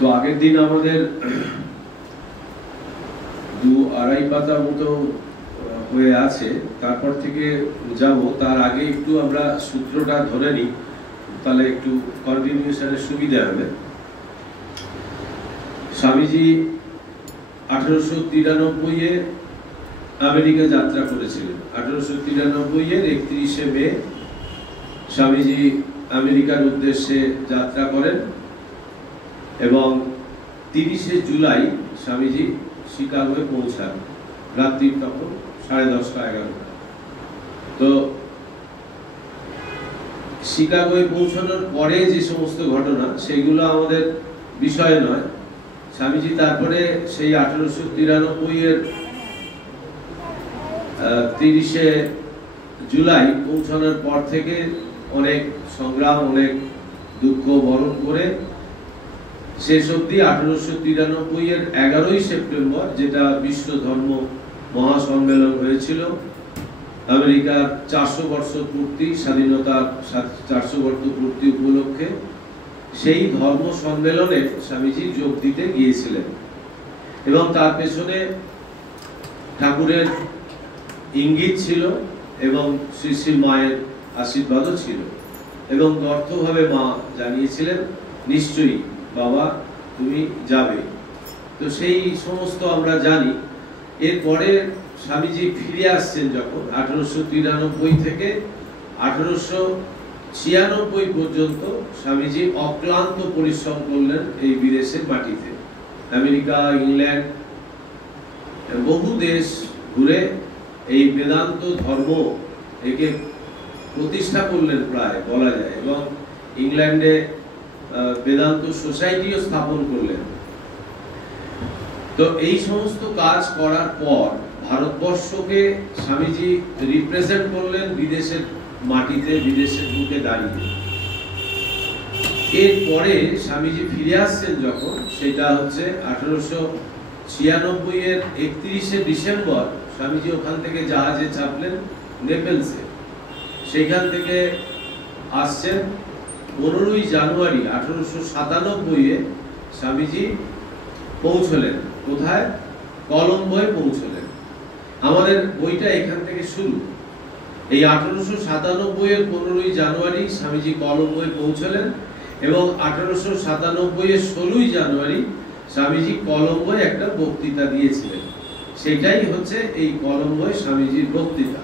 তো আগের দিন আমাদের 2-2.5 পাতা মতো হয়ে আছে, তারপর থেকে যাব। তার আগে একটু আমরা সূত্রটা ধরে নিই, তাহলে একটু কন্টিনিউশনের সুবিধা হবে। স্বামীজি 1893-এ আমেরিকা যাত্রা করেছিলেন। 1893-এর 31শে মে স্বামীজি আমেরিকার উদ্দেশ্যে যাত্রা করেন এবং 30শে জুলাই স্বামীজি শিকাগোয় পৌঁছান। রাত্রি তখন 10:30-11টা। তো শিকাগোয় পৌঁছানোর পরে যে সমস্ত ঘটনা, সেগুলো আমাদের বিষয় নয়। স্বামীজি তারপরে সেই 1893-এর 30শে জুলাই পৌঁছানোর পর থেকে অনেক সংগ্রাম, অনেক দুঃখ বরণ করে শেষ অবধি 1893-এর 11ই সেপ্টেম্বর, যেটা বিশ্ব ধর্ম মহাসম্মেলন হয়েছিল আমেরিকার 400 বর্ষ পূর্তি, স্বাধীনতার 400 বর্ষ পূর্তি উপলক্ষে, সেই ধর্ম সম্মেলনে স্বামীজি যোগ দিতে গিয়েছিলেন এবং তার পেছনে ঠাকুরের ইঙ্গিত ছিল এবং শ্রী শ্রী মায়ের আশীর্বাদও ছিল এবং দর্থভাবে মা জানিয়েছিলেন, নিশ্চয়ই বাবা তুমি যাবে। তো সেই সমস্ত আমরা জানি। এরপরে স্বামীজি ফিরে আসছেন যখন 1893 থেকে 1896 পর্যন্ত স্বামীজি অক্লান্ত পরিশ্রম করলেন এই বিদেশের মাটিতে। আমেরিকা, ইংল্যান্ড, বহু দেশ ঘুরে এই বেদান্ত ধর্ম একে প্রতিষ্ঠা করলেন প্রায় বলা যায়, এবং ইংল্যান্ডে বেদান্ত সোসাইটিও স্থাপন করলেন। তো এই সমস্ত কাজ করার পর ভারতবর্ষকে স্বামীজি রিপ্রেজেন্ট করলেন বিদেশের মাটিতে, বিদেশের বুকে দাঁড়িয়ে। এরপরে স্বামীজি ফিরে আসছেন যখন, সেটা হচ্ছে 1896-এর 31শে ডিসেম্বর স্বামীজি ওখান থেকে জাহাজে চাপলেন নেপেলসে। সেখান থেকে আসছেন 15ই জানুয়ারি 1897-এ স্বামীজি পৌঁছলেন। কোথায়? কলম্বোয় পৌঁছলেন। আমাদের বইটা এখান থেকে শুরু। এই 1897-এর 15ই জানুয়ারি স্বামীজি কলম্বোয় পৌঁছলেন এবং 1897-এর 16ই জানুয়ারি স্বামীজি কলম্বোয় একটা বক্তৃতা দিয়েছিলেন। সেটাই হচ্ছে এই কলম্বোয় স্বামীজির বক্তৃতা।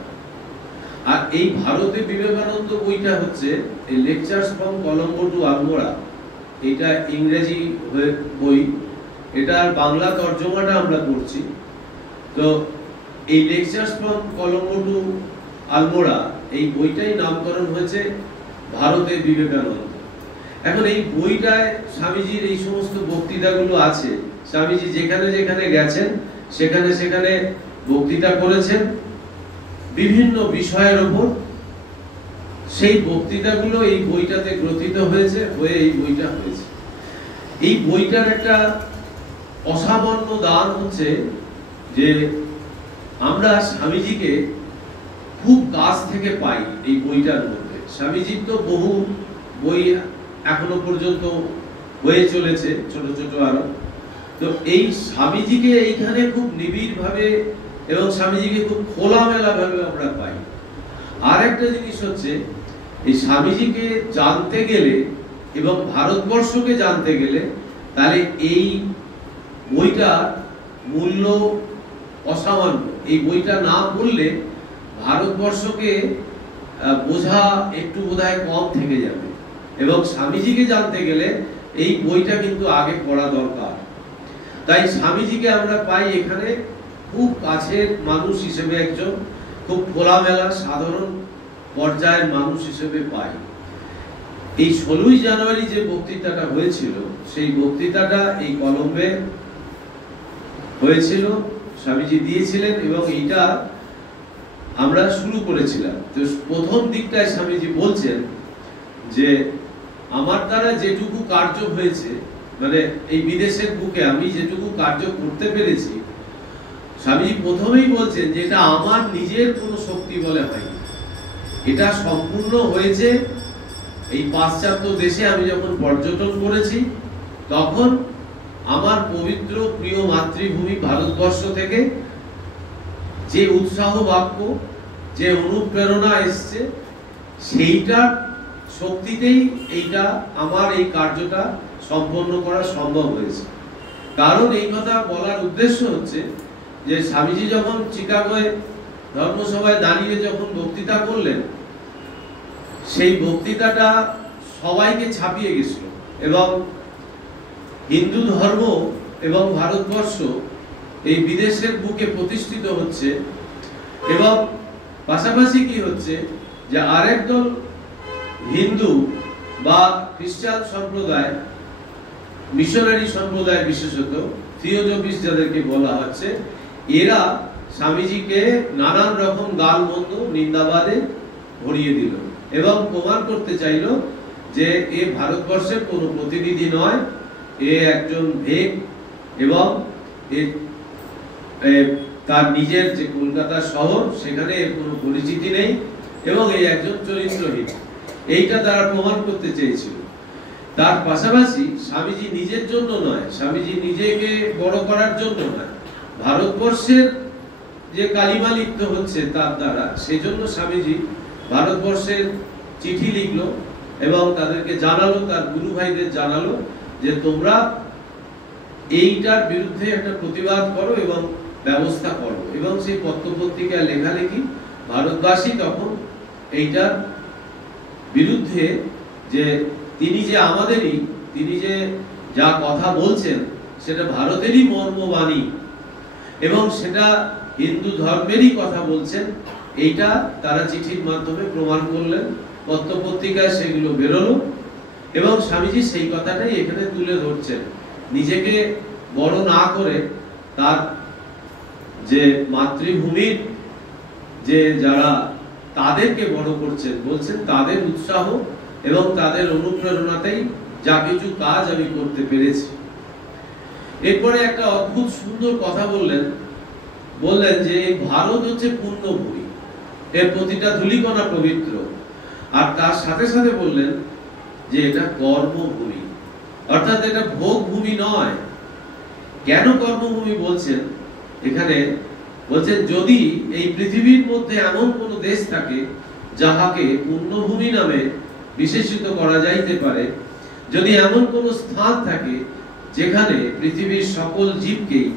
আর এই ভারতে বিবেকানন্দ বইটা হচ্ছে এই lectures from Colombo to Almora, এটা ইংরেজি বই, এটার বাংলা তর্জমাটা আমরা করছি। তো এই lectures from Colombo to Almora, এই বইটাই নামকরণ হয়েছে ভারতে বিবেকানন্দ। এখন এই বইটায় স্বামীজির এই সমস্ত বক্তৃতাগুলো আছে। স্বামীজি যেখানে যেখানে গেছেন সেখানে সেখানে বক্তৃতা করেছেন বিভিন্ন বিষয়ের উপর। সেই বক্তৃতাগুলো এই বইটাতে গ্রথিত হয়েছে, হয়ে এই বইটা হয়েছে। এই বইটার একটা অসামান্য দান হচ্ছে যে আমরা স্বামীজিকে খুব কাছ থেকে পাই এই বইটার মধ্যে। স্বামীজির তো বহু বই এখনো পর্যন্ত হয়ে চলেছে, ছোট ছোট আরো। তো এই স্বামীজিকে এইখানে খুব নিবিড় ভাবে এবং স্বামীজিকে খুব খোলামেলা ভাবে আমরা পাই। আর একটা জিনিস হচ্ছে, এই স্বামীজিকে জানতে গেলে এবং ভারতবর্ষকে জানতে গেলে তাহলে এই বইটার মূল্য অসামান্য। এই বইটা না পড়লে ভারতবর্ষকে বোঝা একটু বোধহয় কম থেকে যাবে, এবং স্বামীজিকে জানতে গেলে এই বইটা কিন্তু আগে পড়া দরকার। তাই স্বামীজিকে আমরা পাই এখানে খুব কাছের মানুষ হিসেবে, একজন খুব খোলামেলা সাধারণ পর্যায়ের মানুষ হিসেবে পাই। এই 16ই জানুয়ারি যে বক্তৃতাটা হয়েছিল, সেই বক্তৃতাটা এই কলম্বে হয়েছিল, স্বামীজি দিয়েছিলেন এবং এইটা আমরা শুরু করেছিলাম। তো প্রথম দিকটায় স্বামীজি বলছেন যে আমার দ্বারা যেটুকু কার্য হয়েছে, মানে এই বিদেশের বুকে আমি যেটুকু কার্য করতে পেরেছি, স্বামীজি প্রথমেই বলছেন যে এটা আমার নিজের কোনো শক্তি বলে হয়নি। এটা সম্পূর্ণ হয়েছে এই পাশ্চাত্য দেশে আমি যখন পর্যটন করেছি, তখন আমার পবিত্র প্রিয় মাতৃভূমি ভারতবর্ষ থেকে যে উৎসাহ বাক্য, যে অনুপ্রেরণা এসছে, সেইটার শক্তিতেই এইটা আমার এই কার্যটা সম্পন্ন করা সম্ভব হয়েছে। কারণ এই কথা বলার উদ্দেশ্য হচ্ছে যে স্বামীজি যখন চিকাগোয় ধর্মসভায় দাঁড়িয়ে যখন বক্তৃতা করলেন, সেই বক্তৃতাটা সবাইকে ছাপিয়ে গেছিল এবং হিন্দু ধর্ম এবং ভারতবর্ষ এই বিদেশের বুকে প্রতিষ্ঠিত হচ্ছে এবং পাশাপাশি কি হচ্ছে যে আরেক দল হিন্দু বা খ্রিস্টান সম্প্রদায়, মিশনারি সম্প্রদায়, বিশেষত থিওজফিস্ট যাদেরকে বলা হচ্ছে, এরা স্বামীজিকে নানান রকম গালমন্দ নিন্দাবাদে ভরিয়ে দিল এবং প্রমাণ করতে চাইল যে এ ভারতবর্ষের কোনো প্রতিনিধি নয়, এ একজন ভেক এবং তার নিজের যে কলকাতা শহর সেখানে এর কোনো পরিচিতি নেই এবং এই একজন চরিত্রহীন, এইটা তারা প্রমাণ করতে চেয়েছিল। তার পাশাপাশি স্বামীজি নিজের জন্য নয়, স্বামীজি নিজেকে বড় করার জন্য নয়, ভারতবর্ষের যে কালিমা লিপ্ত হচ্ছে তার দ্বারা, সেই জন্য স্বামীজি ভারতবর্ষের চিঠি লিখলো এবং তাদেরকে জানালো, তার গুরু ভাইদের জানালো যে তোমরা এইটার বিরুদ্ধে একটা প্রতিবাদ করো এবং ব্যবস্থা করো। এবং সেই পত্রপত্রিকায় লেখালেখি, ভারতবাসী তখন এইটার বিরুদ্ধে যে তিনি যে আমাদেরই, তিনি যে যা কথা বলছেন সেটা ভারতেরই মর্মবাণী এবং সেটা হিন্দু ধর্মেরই কথা বলছেন, এইটা তারা চিঠির মাধ্যমে প্রমাণ করলেন, পত্রপত্রিকায় সেগুলো বেরোলো এবং স্বামীজি সেই কথাটাই এখানে তুলে ধরছেন, নিজেকে বড় না করে তার যে মাতৃভূমির যে যারা তাদেরকে বড় করছেন, বলছেন তাদের উৎসাহ এবং তাদের অনুপ্রেরণাতেই যা কিছু কাজ আমি করতে পেরেছি। এরপরে একটা অদ্ভুত সুন্দর কথা বললেন যে ভারত হচ্ছে পুণ্যভূমি, এর প্রতিটা ধূলিকণা পবিত্র, আর তার সাথে সাথে বললেন যে এটা কর্মভূমি, অর্থাৎ এটা ভোগ ভূমি নয়। কেন কর্মভূমি বলছেন? এখানে বলছেন যদি এই পৃথিবীর মধ্যে এমন কোন দেশ থাকে যাহাকে পুণ্যভূমি নামে বিশেষিত করা যাইতে পারে, যদি এমন কোন স্থান থাকে যেখানে পৃথিবীর সকল জীবকেই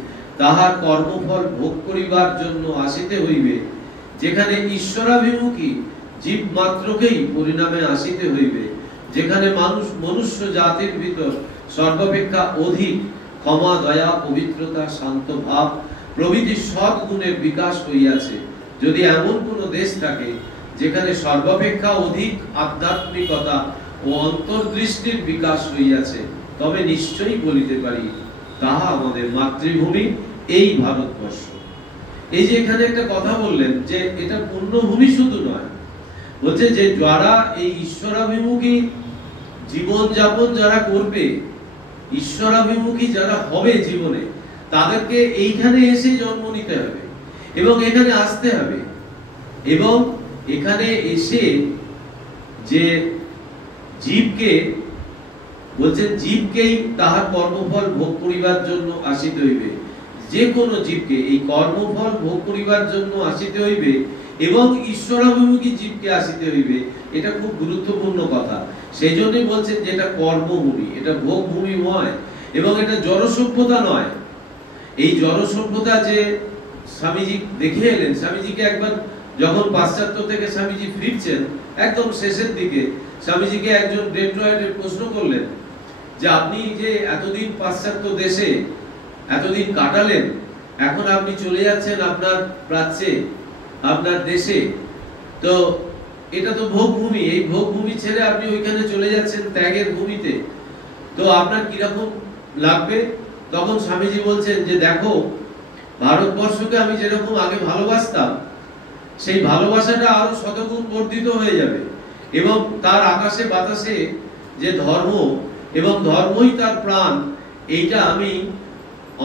তাহার কর্মফল ভোগ করিবার জন্য আসিতে হইবে, যেখানে ঈশ্বরাভিমুখী জীব মাত্রকেই পরিণামে আসিতে হইবে, যেখানে মনুষ্য জাতির ভিতর সর্বাপেক্ষা অধিক ক্ষমা, দয়া, পবিত্রতা, শান্ত ভাব প্রভৃতি সদ্গুণের বিকাশ হইয়াছে, যদি এমন কোন দেশ থাকে যেখানে সর্বাপেক্ষা অধিক আধ্যাত্মিকতা ও অন্তর্দৃষ্টির বিকাশ হইয়াছে, তবে নিশ্চয়ই বলিতে পারি তাহা আমাদের মাতৃভূমি এই ভারতবর্ষ। এই যে এখানে একটা কথা বললেন যে এটা পুণ্যভূমি শুধু নয়, বলছে যে যারা এই ঈশ্বরাভিমুখী জীবন যাপন যারা করবে, ঈশ্বরাভিমুখী যারা হবে জীবনে, তাদেরকে এইখানে এসে জন্ম নিতে হবে এবং এখানে আসতে হবে এবং এখানে এসে যে জীবকে বলছেন জীবকেই তাহার কর্মফল ভোগ করিবার জন্য আসিতে হইবে, যে কোনো জীবকে এই কর্মফল ভোগ করিবার জন্য আসিতে হইবে এবং ঈশ্বরাভিমুখী জীবকে আসিতে হইবে। এটা খুব গুরুত্বপূর্ণ কথা। সেই জন্যই বলছেন যে এটা কর্মভূমি, এটা ভোগ ভূমি নয় এবং এটা জড় সভ্যতা নয়। এই জড় সভ্যতা যে স্বামীজি দেখে এলেন, স্বামীজিকে একবার যখন পাশ্চাত্য থেকে স্বামীজি ফিরছেন একদম শেষের দিকে, স্বামীজিকে একজন ডেট্রয়েটের প্রশ্ন করলেন যে আপনি যে এতদিন পাশ্চাত্য দেশে এতদিন কাটালেন, এখন আপনি চলে যাচ্ছেন আপনার প্রাচ্যে, আপনার দেশে, তো এটা তো ভোগভূমি, এই ভোগভূমি ছেড়ে আপনি ওইখানে চলে যাচ্ছেন ত্যাগের ভূমিতে, তো আপনার কিরকম লাগবে? তখন স্বামীজি বলছেন যে দেখো, ভারতবর্ষকে আমি যেরকম আগে ভালোবাসতাম, সেই ভালোবাসাটা আরো শতগুণ বর্ধিত হয়ে যাবে এবং তার আকাশে বাতাসে যে ধর্ম এবং ধর্মই তার প্রাণ, এইটা আমি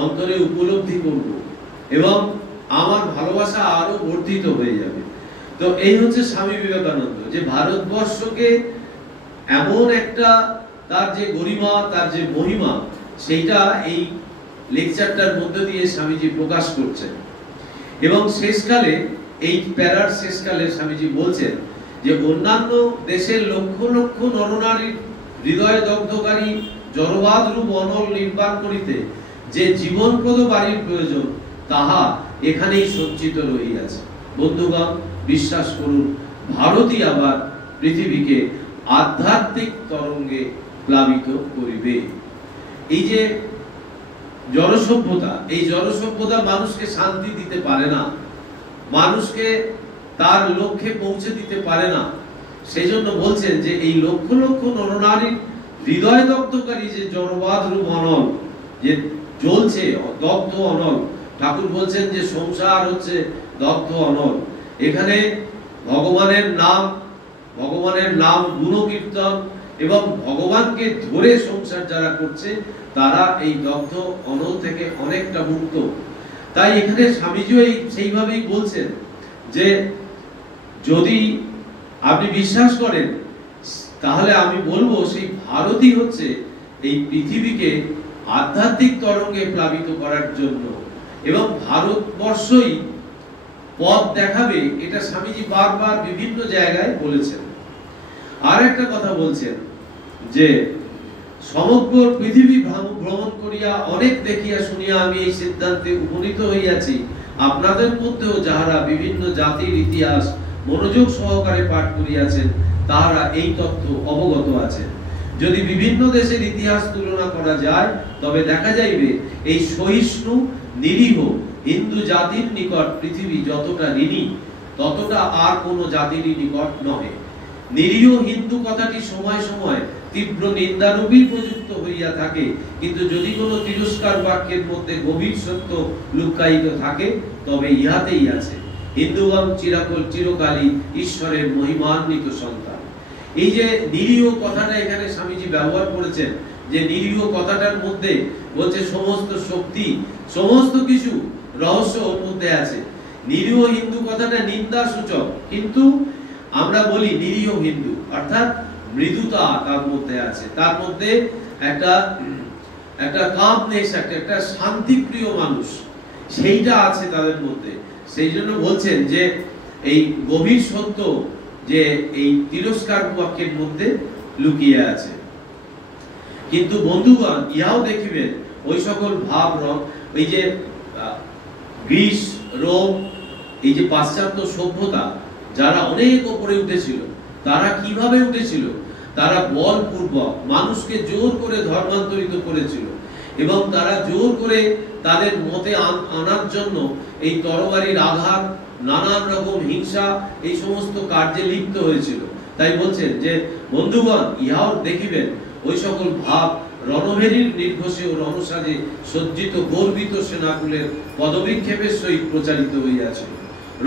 অন্তরে উপলব্ধি করব এবং আমার ভালোবাসা আরো বর্ধিত হয়ে যাবে। তো এই হচ্ছে স্বামী বিবেকানন্দ, যে ভারতবর্ষকে এমন একটা তার যে গরিমা, তার যে মহিমা, সেইটা এই লেকচারটার মধ্য দিয়ে স্বামীজি প্রকাশ করছেন। এবং শেষকালে এই প্যারার শেষকালে স্বামীজি বলছেন যে অন্যান্য দেশের লক্ষ লক্ষ নরনারীর হৃদয় দগ্ধকারী জড়বাদ রূপ অনল নির্বাণ করিতে যে জীবনপ্রদ বাড়ির প্রয়োজন তাহা এখানেই সঞ্চিত রহিয়াছে। বন্ধুগণ, বিশ্বাস করুন, ভারতই আবার পৃথিবীকে আধ্যাত্মিক তরঙ্গে প্লাবিত করিবে। এই যে জড়সভ্যতা, এই জড়সভ্যতা মানুষকে শান্তি দিতে পারে না, মানুষকে তার লক্ষ্যে পৌঁছে দিতে পারে না। সেই জন্য বলছেন যে এই লক্ষ লক্ষ নরনারীর হৃদয় দগ্ধকারী যে জড়বাদ রূপ অনল যে জ্বলছে, দগ্ধ অনল, ঠাকুর বলছেন যে সংসার হচ্ছে দগ্ধ অনল। এখানে ভগবানের নাম গুণকীর্তন এবং ভগবানকে ধরে সংসার যারা করছে তারা এই দগ্ধ অনল থেকে অনেকটা মুক্ত। তাই এখানে স্বামীজিও সেইভাবেই বলছেন যে যদি আপনি বিশ্বাস করেন তাহলে আমি বলবো সেই ভারতই হচ্ছে এই পৃথিবীকে আধ্যাত্মিক তরঙ্গে প্লাবিত করার জন্য, এবং ভারতবর্ষই পথ দেখাবে। এটা স্বামীজি বারবার বিভিন্ন জায়গায় বলেছেন। আর একটা কথা বলছেন যে সমগ্র পৃথিবী ভ্রমণ করিয়া অনেক দেখিয়া শুনিয়া আমি এই সিদ্ধান্তে উপনীত হইয়াছি, আপনাদের মধ্যেও যাহারা বিভিন্ন জাতির ইতিহাস মনোযোগ সহকারে পাঠ করিয়াছেন তাহারা এই তথ্য অবগত আছেন। যদি বিভিন্ন দেশের ইতিহাস তুলনা করা যায় তবে দেখা যাইবে এই সহিষ্ণু নিরীহ হিন্দু জাতির নিকট পৃথিবী যতটা ঋণী ততটা আর কোন জাতিরই নিকট নহে। নিরীহ হিন্দু কথাটি সময় সময় তীব্র নিন্দারূপী প্রযুক্ত হইয়া থাকে, কিন্তু যদি কোনো তিরস্কার বাক্যের মধ্যে গভীর সত্য লুকায়িত থাকে তবে ইহাতেই আছে হিন্দুগণ চিরকালই ঈশ্বরের মহিমান্বিত সন্তান। এই যে নিরীহ কথাটা এখানে স্বামীজি ব্যবহার করেছেন, যে নিরীহ কথাটার মধ্যে বলছে সমস্ত শক্তি, সমস্ত কিছু রহস্য ওর মধ্যে আছে। নিরীহ হিন্দু কথাটা নিন্দা সূচক, কিন্তু আমরা বলি নিরীহ হিন্দু, অর্থাৎ মৃদুতা তার মধ্যে আছে, তার মধ্যে একটা কামনেস, একটা শান্তিপ্রিয় মানুষ, সেইটা আছে তাদের মধ্যে। সেই জন্য বলছেন যে এই গভীর সত্য যে এই তিরস্কার বাক্যের মধ্যে লুকিয়ে আছে। কিন্তু বন্ধুগণ, ইহাও দেখিবেন ওই সকল ভাব রং, ওই যে গ্রিস, রোম, এই যে পাশ্চাত্য সভ্যতা যারা অনেক উপরে উঠেছিল, তারা কিভাবে উঠেছিল? তারা বলপূর্বক মানুষকে জোর করে ধর্মান্তরিত করেছিল, এবং তারা জোর করে তাদের মতে আনার জন্য এই তরবারির আঘাত, নানান রকম হিংসা, এই সমস্ত কার্যে লিপ্ত হয়েছিল। তাই বলছেন যে বন্ধুগণ, ইহাও দেখিবেন ওই সকল ভাব রণভেরীর নির্ঘোষে ও রণসাজে সজ্জিত গর্বিত সেনাকুলের পদবিক্ষেপের সহিত প্রচারিত হইয়াছিল।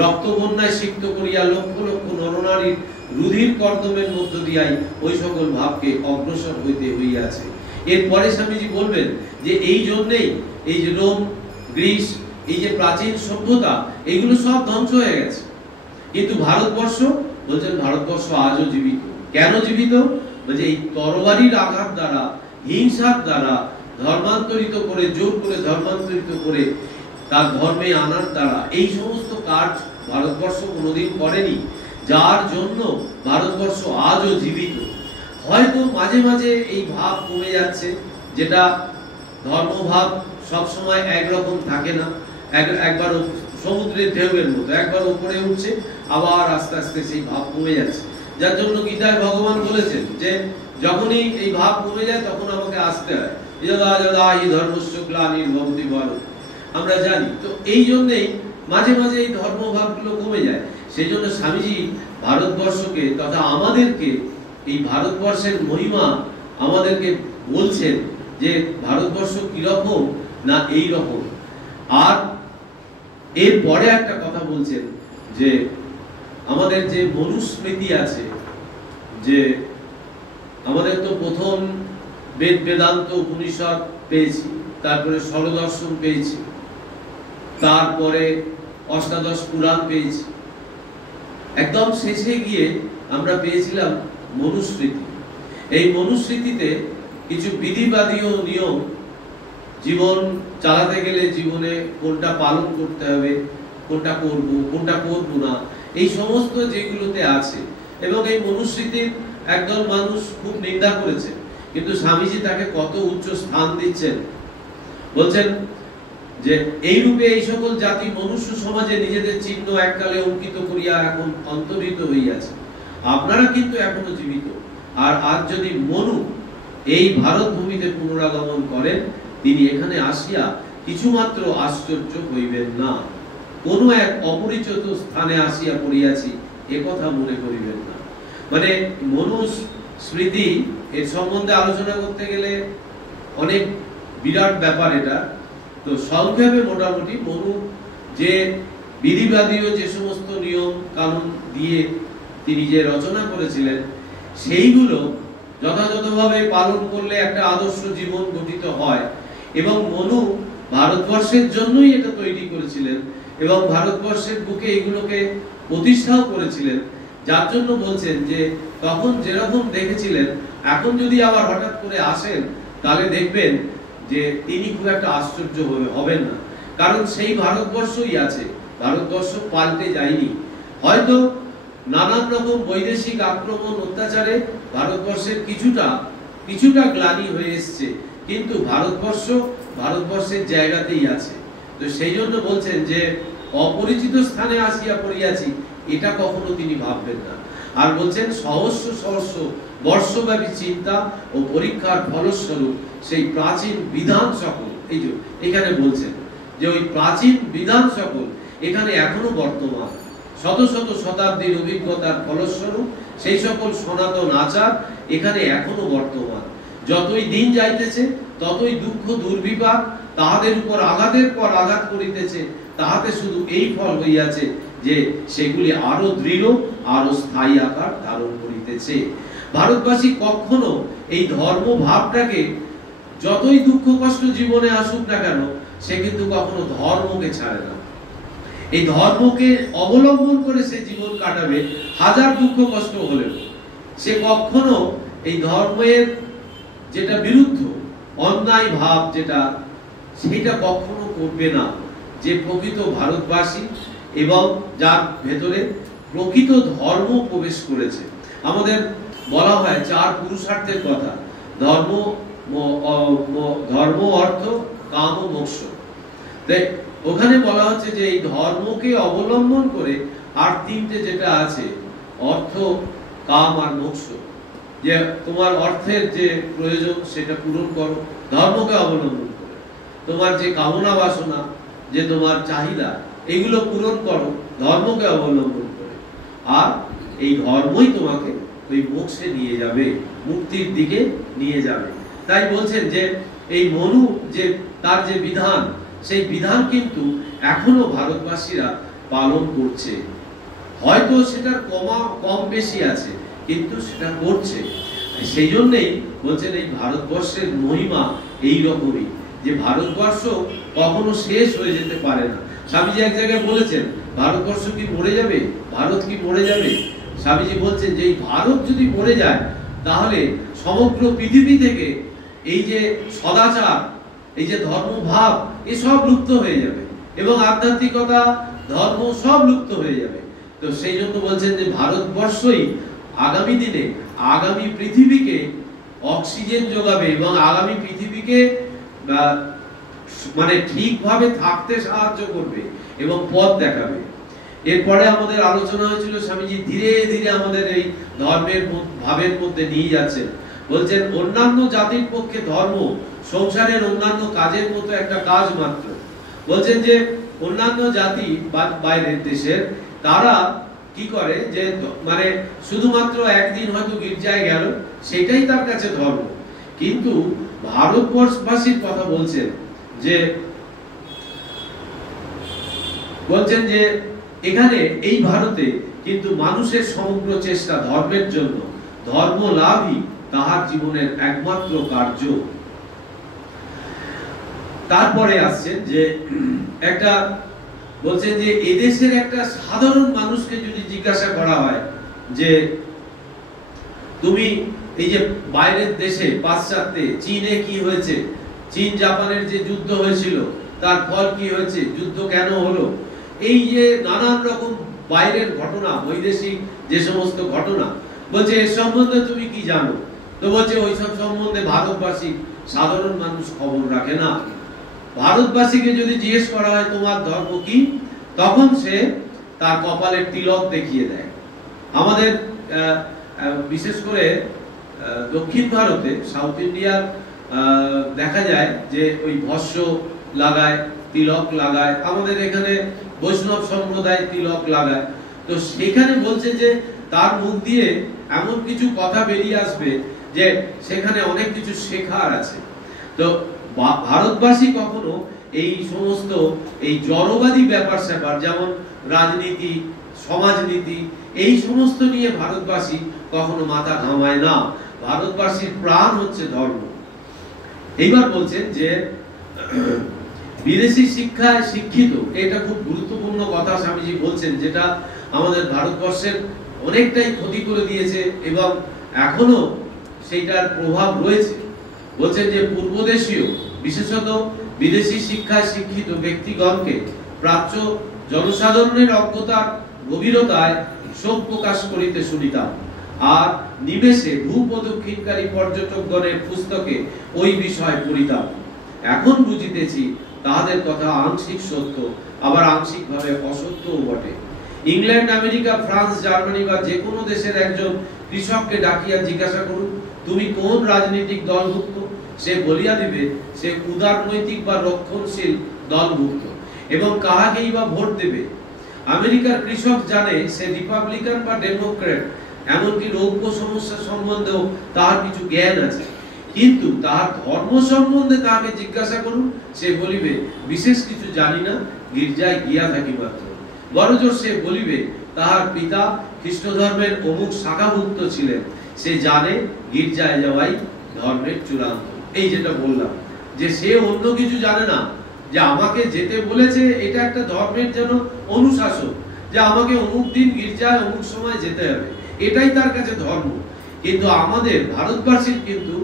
রক্তবন্যায় সিক্ত করিয়া লক্ষ লক্ষ নরনারীর রুধির কর্দমের মধ্য দিয়াই ওই সকল ভাবকে অগ্রসর হইতে হইয়াছে। এরপরে স্বামীজি বলবেন যে এই জন্যেই এই যে রোম, গ্রিস, এই যে প্রাচীন সভ্যতা, এইগুলো সব ধ্বংস হয়ে গেছে, কিন্তু ভারতবর্ষ, বলছেন ভারতবর্ষ আজও জীবিত। কেন জীবিত? বলছে এই তরবারির আঘাত দ্বারা, হিংসার দ্বারা ধর্মান্তরিত করে, জোর করে ধর্মান্তরিত করে তার ধর্মে আনার দ্বারা এই সমস্ত কাজ ভারতবর্ষ কোনোদিন করেনি, যার জন্য ভারতবর্ষ আজও জীবিত। হয়তো মাঝে মাঝে এই ভাব কমে যাচ্ছে, যেটা ধর্মভাব সবসময় একরকম থাকে না, একবার সমুদ্রের ঢেউয়ের মতো, একবার উপরে উঠছে আবার আস্তে আস্তে সেই ভাব কমে যাচ্ছে। যার জন্য গীতায় ভগবান বলেছেন যে যখনই এই ভাব কমে যায় তখন আমাকে আসতে হয়। ধর্মস্য গ্লানির ভবতি ভারত, আমরা জানি তো। এই জন্যই মাঝে মাঝে এই ধর্মভাবগুলো কমে যায়। সেই জন্য স্বামীজি ভারতবর্ষকে তথা আমাদেরকে এই ভারতবর্ষের মহিমা আমাদেরকে বলছেন যে ভারতবর্ষ কিরকম না এই রকম। আর এরপরে একটা কথা বলছেন যে আমাদের যে মনুস্মৃতি আছে, যে আমাদের তো প্রথম বেদ বেদান্ত উপনিষদ পেয়েছি, তারপরে ষড়দর্শন পেয়েছি, তারপরে অষ্টাদশ পুরাণ পেয়েছি, একদম শেষে গিয়ে আমরা পেয়েছিলাম মনুস্মৃতি। এই মনুস্মৃতিতে কিছু বিধিবাদীয় নিয়ম জীবন চালাতে গেলে জীবনে কোনটা পালন করতে হবে, কোনটা করব, কোনটা করব না, এই সমস্ত যেগুলোতে আছে। এবং এই মনুস্মৃতির একদল মানুষ খুব নিন্দা করেছে, কিন্তু স্বামীজি তাকে কত উচ্চ স্থান দিচ্ছেন। বলছেন যে এই রূপে এই সকল জাতি মনুষ্য সমাজে নিজেদের চিহ্ন এককালে অঙ্কিত করিয়া এখন অন্তর্হিত হইয়াছে। আপনারা কিন্তু এখনো জীবিত। আর আজ যদি মনু এই ভারত ভূমিতে পুনরাগমন করেন, তিনি এখানে আসিয়া কিছুমাত্র আশ্চর্য হইবেন না। কোন এক অপরিচিত স্থানে আসিয়া পড়িয়াছি এ কথা মনে করিবেন না। মানে মনু স্মৃতি এর সম্বন্ধে আলোচনা করতে গেলে অনেক বিরাট ব্যাপার এটা। তো সংক্ষেপে মোটামুটি মনু যে বিধিবাদীয় যে সমস্ত নিয়ম কানুন দিয়ে তিনি যে রচনা করেছিলেন, সেইগুলো যথাযথভাবে পালন করলে একটা আদর্শ জীবন গঠিত হয়। এবং মনু ভারতবর্ষের জন্যই এটা তৈরি করেছিলেন এবং ভারতবর্ষের বুকে এগুলোকে প্রতিষ্ঠাও করেছিলেন। যার জন্য বলছেন যে তখন যেরকম দেখেছিলেন, এখন যদি আবার হঠাৎ করে আসেন তাহলে দেখবেন যে তিনি খুব একটা আশ্চর্য হবেন না, কারণ সেই ভারতবর্ষই আছে, ভারতবর্ষ পাল্টে যায়নি। হয়তো নানান রকম বৈদেশিক আক্রমণ অত্যাচারে ভারতবর্ষের কিছুটা গ্লানি হয়ে এসছে, কিন্তু ভারতবর্ষের জায়গাতেই আছে। তো সেই জন্য বলছেন যে অপরিচিত স্থানে আসিয়া পড়িয়াছি, এটা কখনো তিনি ভাববেন না। আর বলছেন সহস্র বর্ষব্যাপী চিন্তা ও পরীক্ষার ফলস্বরূপ সেই প্রাচীন বিধান সকল, এই যে এখানে বলছেন যে ওই প্রাচীন বিধান সকল এখানে এখনো বর্তমান। শত শতাব্দীর অভিজ্ঞতার ফলস্বরূপ সেই সকল সনাতন আচার এখানে এখনো বর্তমান। যতই দিন যাইতেছে ততই দুঃখ দুর্বিপাক তাহাদের উপর আঘাতের পর আঘাত করিতেছে, তাহাতে শুধু এই ফল হইয়াছে যে সেগুলি আরো দৃঢ়, আরো স্থায়ী আকার ধারণ করিতেছে। ভারতবাসী কখনো এই ধর্ম ভাবটাকে, যতই দুঃখ কষ্ট জীবনে আসুক না কেন, সে কিন্তু কখনো ধর্মকে ছাড়ে না। এই ধর্মকে অবলম্বন করে সে জীবন কাটাবে, হাজার দুঃখ কষ্ট হলেও সে কখনো এই ধর্মের যেটা বিরুদ্ধ অন্যায় ভাব যেটা, সেটা কখনো করবে না। যে প্রকৃত ভারতবাসী এবং যার ভেতরে প্রকৃত ধর্ম প্রবেশ করেছে। আমাদের বলা হয় 4 পুরুষার্থের কথা, ধর্ম অর্থ কাম ও মোক্ষ। ওখানে বলা হচ্ছে যে এই ধর্মকে অবলম্বন করে আর 3টে যেটা আছে, অর্থ, কাম আর মোক্ষ। যে তোমার অর্থের যে প্রয়োজন সেটা পূরণ করো ধর্মকে অবলম্বন করে, তোমার যে কামনা বাসনা, যে তোমার চাহিদা, এগুলো পূরণ করো ধর্মকে অবলম্বন করে। আর এই ধর্মই তোমাকে ওই মোক্ষে নিয়ে যাবে, মুক্তির দিকে নিয়ে যাবে। তাই বলছেন যে এই মনু যে তার যে বিধান, সেই বিধান কিন্তু এখনো ভারতবাসীরা পালন করছে। হয়তো সেটার কম বেশি আছে, কিন্তু সেটা করছে। সেই জন্যই বলছেন এই ভারতবর্ষের মহিমা এই রকমই, যে ভারতবর্ষ কখনো শেষ হয়ে যেতে পারে না। স্বামীজি এক জায়গায় বলেছেন, ভারতবর্ষ কি মরে যাবে, ভারত কি মরে যাবে? স্বামীজি বলছেন যে এই ভারত যদি মরে যায়, তাহলে সমগ্র পৃথিবী থেকে এই যে সদাচার, এই যে ধর্মভাব, এসব লুপ্ত হয়ে যাবে এবং আধ্যাত্মিকতা, ধর্ম সব লুপ্ত হয়ে যাবে। তো সেই জন্য বলছেন যে ভারতবর্ষই আগামী দিনে আগামী পৃথিবীকে অক্সিজেন যোগাবে এবং আগামী পৃথিবীকে মানে ঠিকভাবে থাকতে সাহায্য করবে এবং পথ দেখাবে। এরপরে আমাদের আলোচনা হয়েছিল, স্বামীজি ধীরে ধীরে আমাদের এই ধর্মের ভাবের মধ্যে নিয়ে যাচ্ছেন। বলছেন অন্যান্য জাতির পক্ষে ধর্ম সংসারের অন্যান্য কাজের মতো একটা কাজ মাত্র। বলছেন যে অন্যান্য জাতি বা বাইরের দেশের, তারা কি করে যে মানে শুধুমাত্র একদিন হয়তো গির্জায় গেল, সেটাই তার কাছে ধর্ম। কিন্তু ভারতবর্ষবাসীর কথা বলছেন যে এখানে এই ভারতে কিন্তু মানুষের সমগ্র চেষ্টা ধর্মের জন্য, ধর্ম লাভই তাহার জীবনের একমাত্র কার্য। তারপরে আসছেন যে একটা বলছেন যে এদেশের একটা সাধারণ মানুষকে যদি জিজ্ঞাসা করা হয় যে তুমি এই যে বাইরের দেশে, পাশ্চাত্যে, চীনে কি হয়েছে, চীন জাপানের যে যুদ্ধ হয়েছিল তার ফল কি হয়েছে, যুদ্ধ কেন হলো, এই যে নানান রকম বাইরের ঘটনা, বৈদেশিক যে সমস্ত ঘটনা, বলছে এর সম্বন্ধে তুমি কি জানো? তো বলছে ওইসব সম্বন্ধে ভারতবাসী সাধারণ মানুষ খবর রাখে না। ভারতবাসীকে যদি জিজ্ঞেস করা হয় তোমার ধর্ম কি, তখন সে তার কপালের তিলক দেখিয়ে দেয়। আমাদের বিশেষ করে দক্ষিণ ভারতে, সাউথ ইন্ডিয়ার দেখা যায় যে ওই ভস্য লাগায়, তিলক লাগায়। আমাদের এখানে বৈষ্ণব সম্প্রদায় তিলক লাগায়। তো সেখানে বলছে যে তার মুখ দিয়ে এমন কিছু কথা বেরিয়ে আসবে যে সেখানে অনেক কিছু শেখার আছে। তো ভারতবাসী কখনো এই সমস্ত এই জড়বাদী ব্যাপার স্যাপার, যেমন রাজনীতি, সমাজনীতি, এই সমস্ত নিয়ে ভারতবাসী কখনো মাথা ঘামায় না। ভারতবাসীর প্রাণ হচ্ছে ধর্ম। এইবার বলছেন যে বিদেশি শিক্ষায় শিক্ষিত, এটা খুব গুরুত্বপূর্ণ কথা স্বামীজি বলছেন, যেটা আমাদের ভারতবর্ষের অনেকটাই ক্ষতি করে দিয়েছে এবং এখনো সেইটার প্রভাব রয়েছে। বলছেন যে পূর্বদেশীয়, বিশেষত বিদেশি শিক্ষায় শিক্ষিত ব্যক্তিগণকে প্রাচ্য জনসাধারণের অজ্ঞতার গভীরতায় শোক প্রকাশ করিতে শুনিতাম, আর নিমেষে ভূপ্রদক্ষিণকারী পর্যটকগণের পুস্তকে ওই বিষয় পড়িতাম। এখন বুঝিতেছি তাহাদের কথা আংশিক সত্য, আবার আংশিকভাবে অসত্যও বটে। ইংল্যান্ড, আমেরিকা, ফ্রান্স, জার্মানি বা যে কোনো দেশের একজন কৃষককে ডাকিয়া জিজ্ঞাসা করুন তুমি কোন রাজনৈতিক দলভুক্ত, সে বলিয়া দিবে সে উদারনৈতিক বা রক্ষণশীল দলভুক্ত এবং কাহাকেই বা ভোট দেবে। আমেরিকার কৃষক জানে সে রিপাবলিকান বা ডেমোক্রেট, এমনকি রৌপ্য সমস্যা সম্বন্ধেও তাহার কিছু জ্ঞান আছে, কিন্তু তাহার ধর্ম সম্বন্ধে তাহাকে জিজ্ঞাসা করুন, সে বলিবে বিশেষ কিছু জানি না, গির্জায় গিয়া থাকি মাত্র। বড়জোর সে বলিবে তাহার পিতা খ্রিস্ট ধর্মের অমুক শাখাভুক্ত ছিলেন, সে জানে গির্জায় যাওয়াই ধর্মের চূড়ান্ত। এই যেটা বললাম যে সে অন্য কিছু জানে না, যে আমাকে যেতে বলেছে এটা একটা ধর্মের যেন অনুশাসন, যে আমাকে অমুক দিন গির্জায় অমুক সময় যেতে হবে, এটাই তার কাছে ধর্ম। কিন্তু আমাদের ভারতবাসীর কিন্তু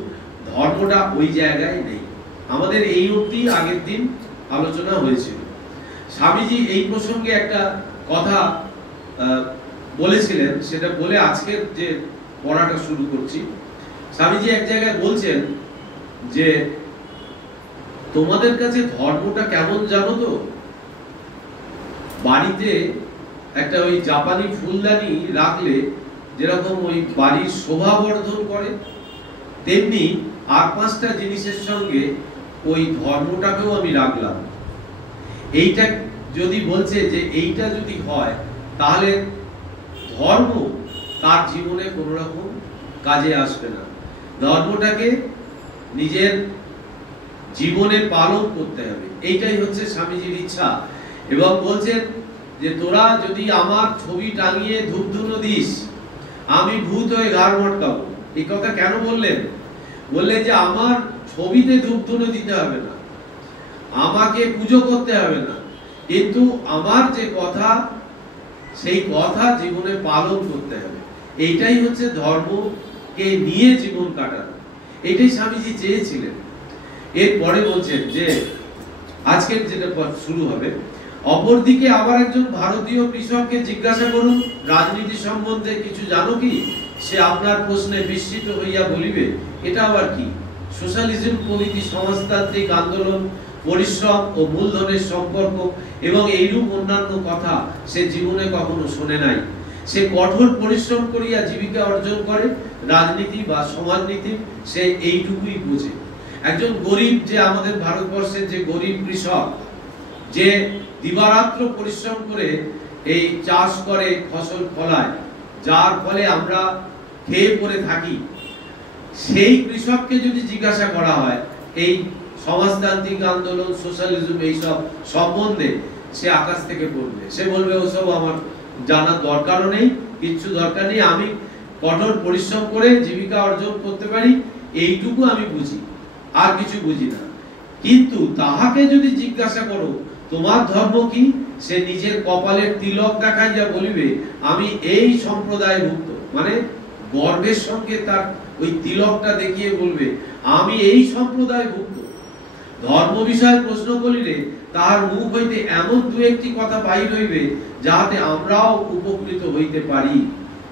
ধর্মটা ওই জায়গায় নেই। আমাদের এই অবধি আগের দিন আলোচনা হয়েছিল। স্বামীজি এই প্রসঙ্গে একটা কথা বলেছিলেন, সেটা বলে আজকের যে পড়াটা শুরু করছি। স্বামীজি এক জায়গায় বলছেন যে তোমাদের কাছে ধর্মটা কেমন জানো তো? বাড়িতে একটা ওই জাপানি ফুলদানি রাখলে যেরকম ওই বাড়ির শোভা বর্ধন করে, তেমনি আর পাঁচটা জিনিসের সঙ্গে ওই ধর্মটাকেও আমি রাখলাম। এইটা যদি বলছে যে এইটা যদি হয়, তাহলে ধর্ম তার জীবনে কোন রকম কাজে আসবে না। ধর্মটাকে নিজের জীবনে পালন করতে হবে, এইটাই হচ্ছে স্বামীজির ইচ্ছা। এবং বলছেন যে তোরা যদি আমার ছবি টাঙিয়ে ধূপধুনো দিস, আমি ভূত হয়ে ঘাড় মটকাবো। এই কথা কেন বললেন? বললেন যে আমার ছবিতে ধূপধুনো দিতে হবে না, আমাকে পুজো করতে হবে না, কিন্তু আমার যে কথা, সেই কথা জীবনে পালন করতে হবে। এইটাই হচ্ছে ধর্মকে নিয়ে জীবন কাটানো। এটাই স্বামীজি চেয়েছিলেন। এরপরে বলছেন যে আজকের যেটা শুরু হবে, অপরদিকে আবার একজন ভারতীয় কৃষককে জিজ্ঞাসা করুন রাজনীতি সম্বন্ধে কিছু জানো কি, সে আপনার প্রশ্নে বিস্মিত হইয়া বলিবে এটা আবার কি? সোশ্যালিজম প্রভৃতি সমাজতান্ত্রিক আন্দোলন, পরিশ্রম ও মূলধনের সম্পর্ক এবং এইরূপ অন্যান্য কথা সে জীবনে কখনো শোনে নাই। সে কঠোর পরিশ্রম করিয়া জীবিকা অর্জন করে, রাজনীতি বা সমাজনীতি সে এইটুকুই বোঝে। একজন গরিব, যে আমাদের ভারতবর্ষের যে গরিব কৃষক, যে দিবারাত্র পরিশ্রম করে এই চাষ করে, ফসল ফলায়, যার ফলে আমরা খেয়ে পরে থাকি, সেই কৃষককে যদি জিজ্ঞাসা করা হয় এই সমাজতান্ত্রিক আন্দোলন, সোশ্যালিজম এইসব সম্বন্ধে, সে আকাশ থেকে পড়বে। সে বলবে ওসব আমার জানার দরকারও নেই, কিচ্ছু দরকার নেই, আমি কঠোর পরিশ্রম করে জীবিকা অর্জন করতে পারি, এইটুকু আমি বুঝি, আর কিছু বুঝি না। কিন্তু তাহাকে যদি জিজ্ঞাসা করো তোমার ধর্ম কি, সে নিজের কপালের তিলক দেখাইয়া বলিবে আমি এই সম্প্রদায়ভুক্ত, মানে গর্বের সঙ্গে তার ওই তিলকটা দেখিয়ে বলবে আমি এই সম্প্রদায়ভুক্ত। ধর্ম বিষয়ে প্রশ্ন করিলে তাহার মুখ হইতে এমন দু একটি কথা বাহির হইবে যাহাতে আমরাও উপকৃত হইতে পারি।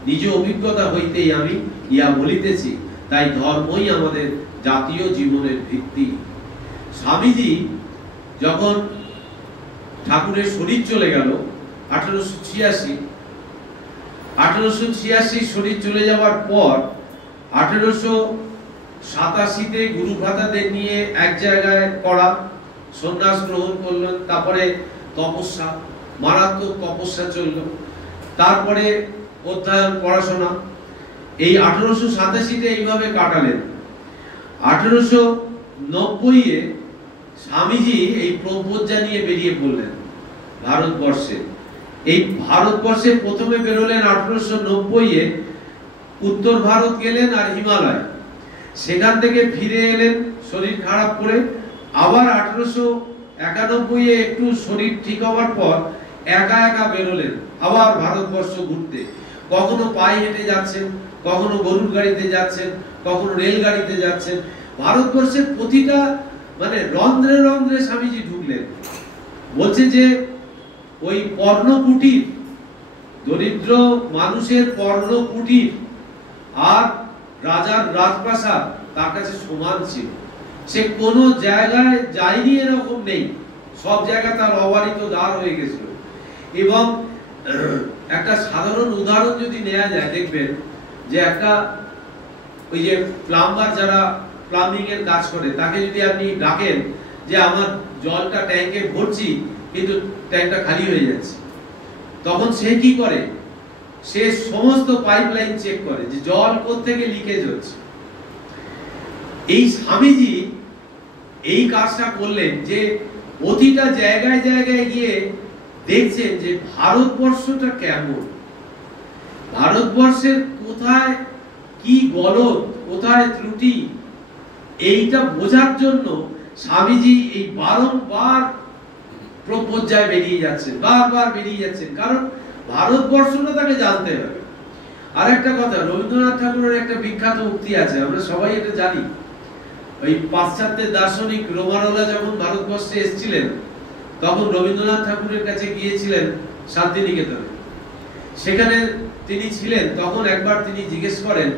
নিজ অভিজ্ঞতা হইতেই আমি ইয়া বলিতেছি, তাই ধর্মই আমাদের জাতীয় জীবনের ভিত্তি। স্বামীজি যখন ঠাকুরের শরীর চলে গেল 1886 শরীর চলে যাওয়ার পর 1887-তে গুরু ভ্রাতাদের নিয়ে এক জায়গায় পড়া, সন্ন্যাস গ্রহণ করলেন, তারপরে তপস্যা, মারাত্মক তপস্যা চলল, তারপরে অধ্যয়ন, পড়াশোনা, এই 1887-তে এইভাবে কাটালেন। 1890-এ স্বামীজি এই প্রবোধ নিয়ে বেরিয়ে পড়লেন ভারতবর্ষে। এই ভারতবর্ষে প্রথমে বেরোলেন 1890-এ, উত্তর ভারত গেলেন আর হিমালয়, সেখান থেকে ফিরে এলেন শরীর খারাপ করে। আবার 1891-এ একটু শরীর ঠিক হওয়ার পর একা একা বেরোলেন আবার ভারতবর্ষ ঘুরতে। কখনো পায়ে হেঁটে যাচ্ছেন, কখনো গরুর গাড়িতে যাচ্ছেন, কখনো রেলগাড়িতে যাচ্ছেন। ভারতবর্ষের প্রতিটা মানে রন্ধ্রে রন্ধ্রে স্বামীজি ঢুকলেন। বলছে যে ওই পর্ণকুটির, দরিদ্র মানুষের পর্ণকুটির আর রাজার রাজপ্রাসাদ তার কাছে সমান ছিল। সে কোনো জায়গায় যায়নি এরকম নেই, সব জায়গা তার অবারিত দ্বার হয়ে গেছিল। এবং একটা সাধারণ উদাহরণ যদি নেওয়া যায়, দেখবেন যে একটা ওই যে প্লাম্বার যারা প্লাম্বিং এর কাজ করে, তাকে যদি আপনি ডাকেন যে আমার জলটা ট্যাঙ্কে ভরছি কিন্তু ট্যাঙ্কটা খালি হয়ে যাচ্ছে, তখন সে কি করে? সে সমস্ত পাইপলাইন চেক করে যে জল কোত্থেকে লিকেজ হচ্ছে। এই স্বামীজি এই কাজটা করলেন যে প্রতিটা জায়গায় জায়গায় গিয়ে দেখছেন যে ভারতবর্ষটা কেমন, ভারতবর্ষের কোথায় কি গলদ, কোথায় ত্রুটি, এইটা বোঝার জন্য স্বামীজি এই বারংবার প্রপর্যায় বেরিয়ে যাচ্ছেন, বারবার বেরিয়ে যাচ্ছেন, কারণ ভারতবর্ষটা তাকে জানতে হবে। আর একটা কথা, রবীন্দ্রনাথ ঠাকুরের একটা বিখ্যাত উক্তি আছে, আমরা সবাই এটা জানি। ওই পাশ্চাত্যের দার্শনিক রোমানোলা যখন ভারতবর্ষে এসেছিলেন, তখন রবীন্দ্রনাথ ঠাকুরের কাছে গিয়েছিলেন শান্তিনিকেতনে। সেখানে তিনি ছিলেন, তখন একবার তিনি জিজ্ঞেস করেন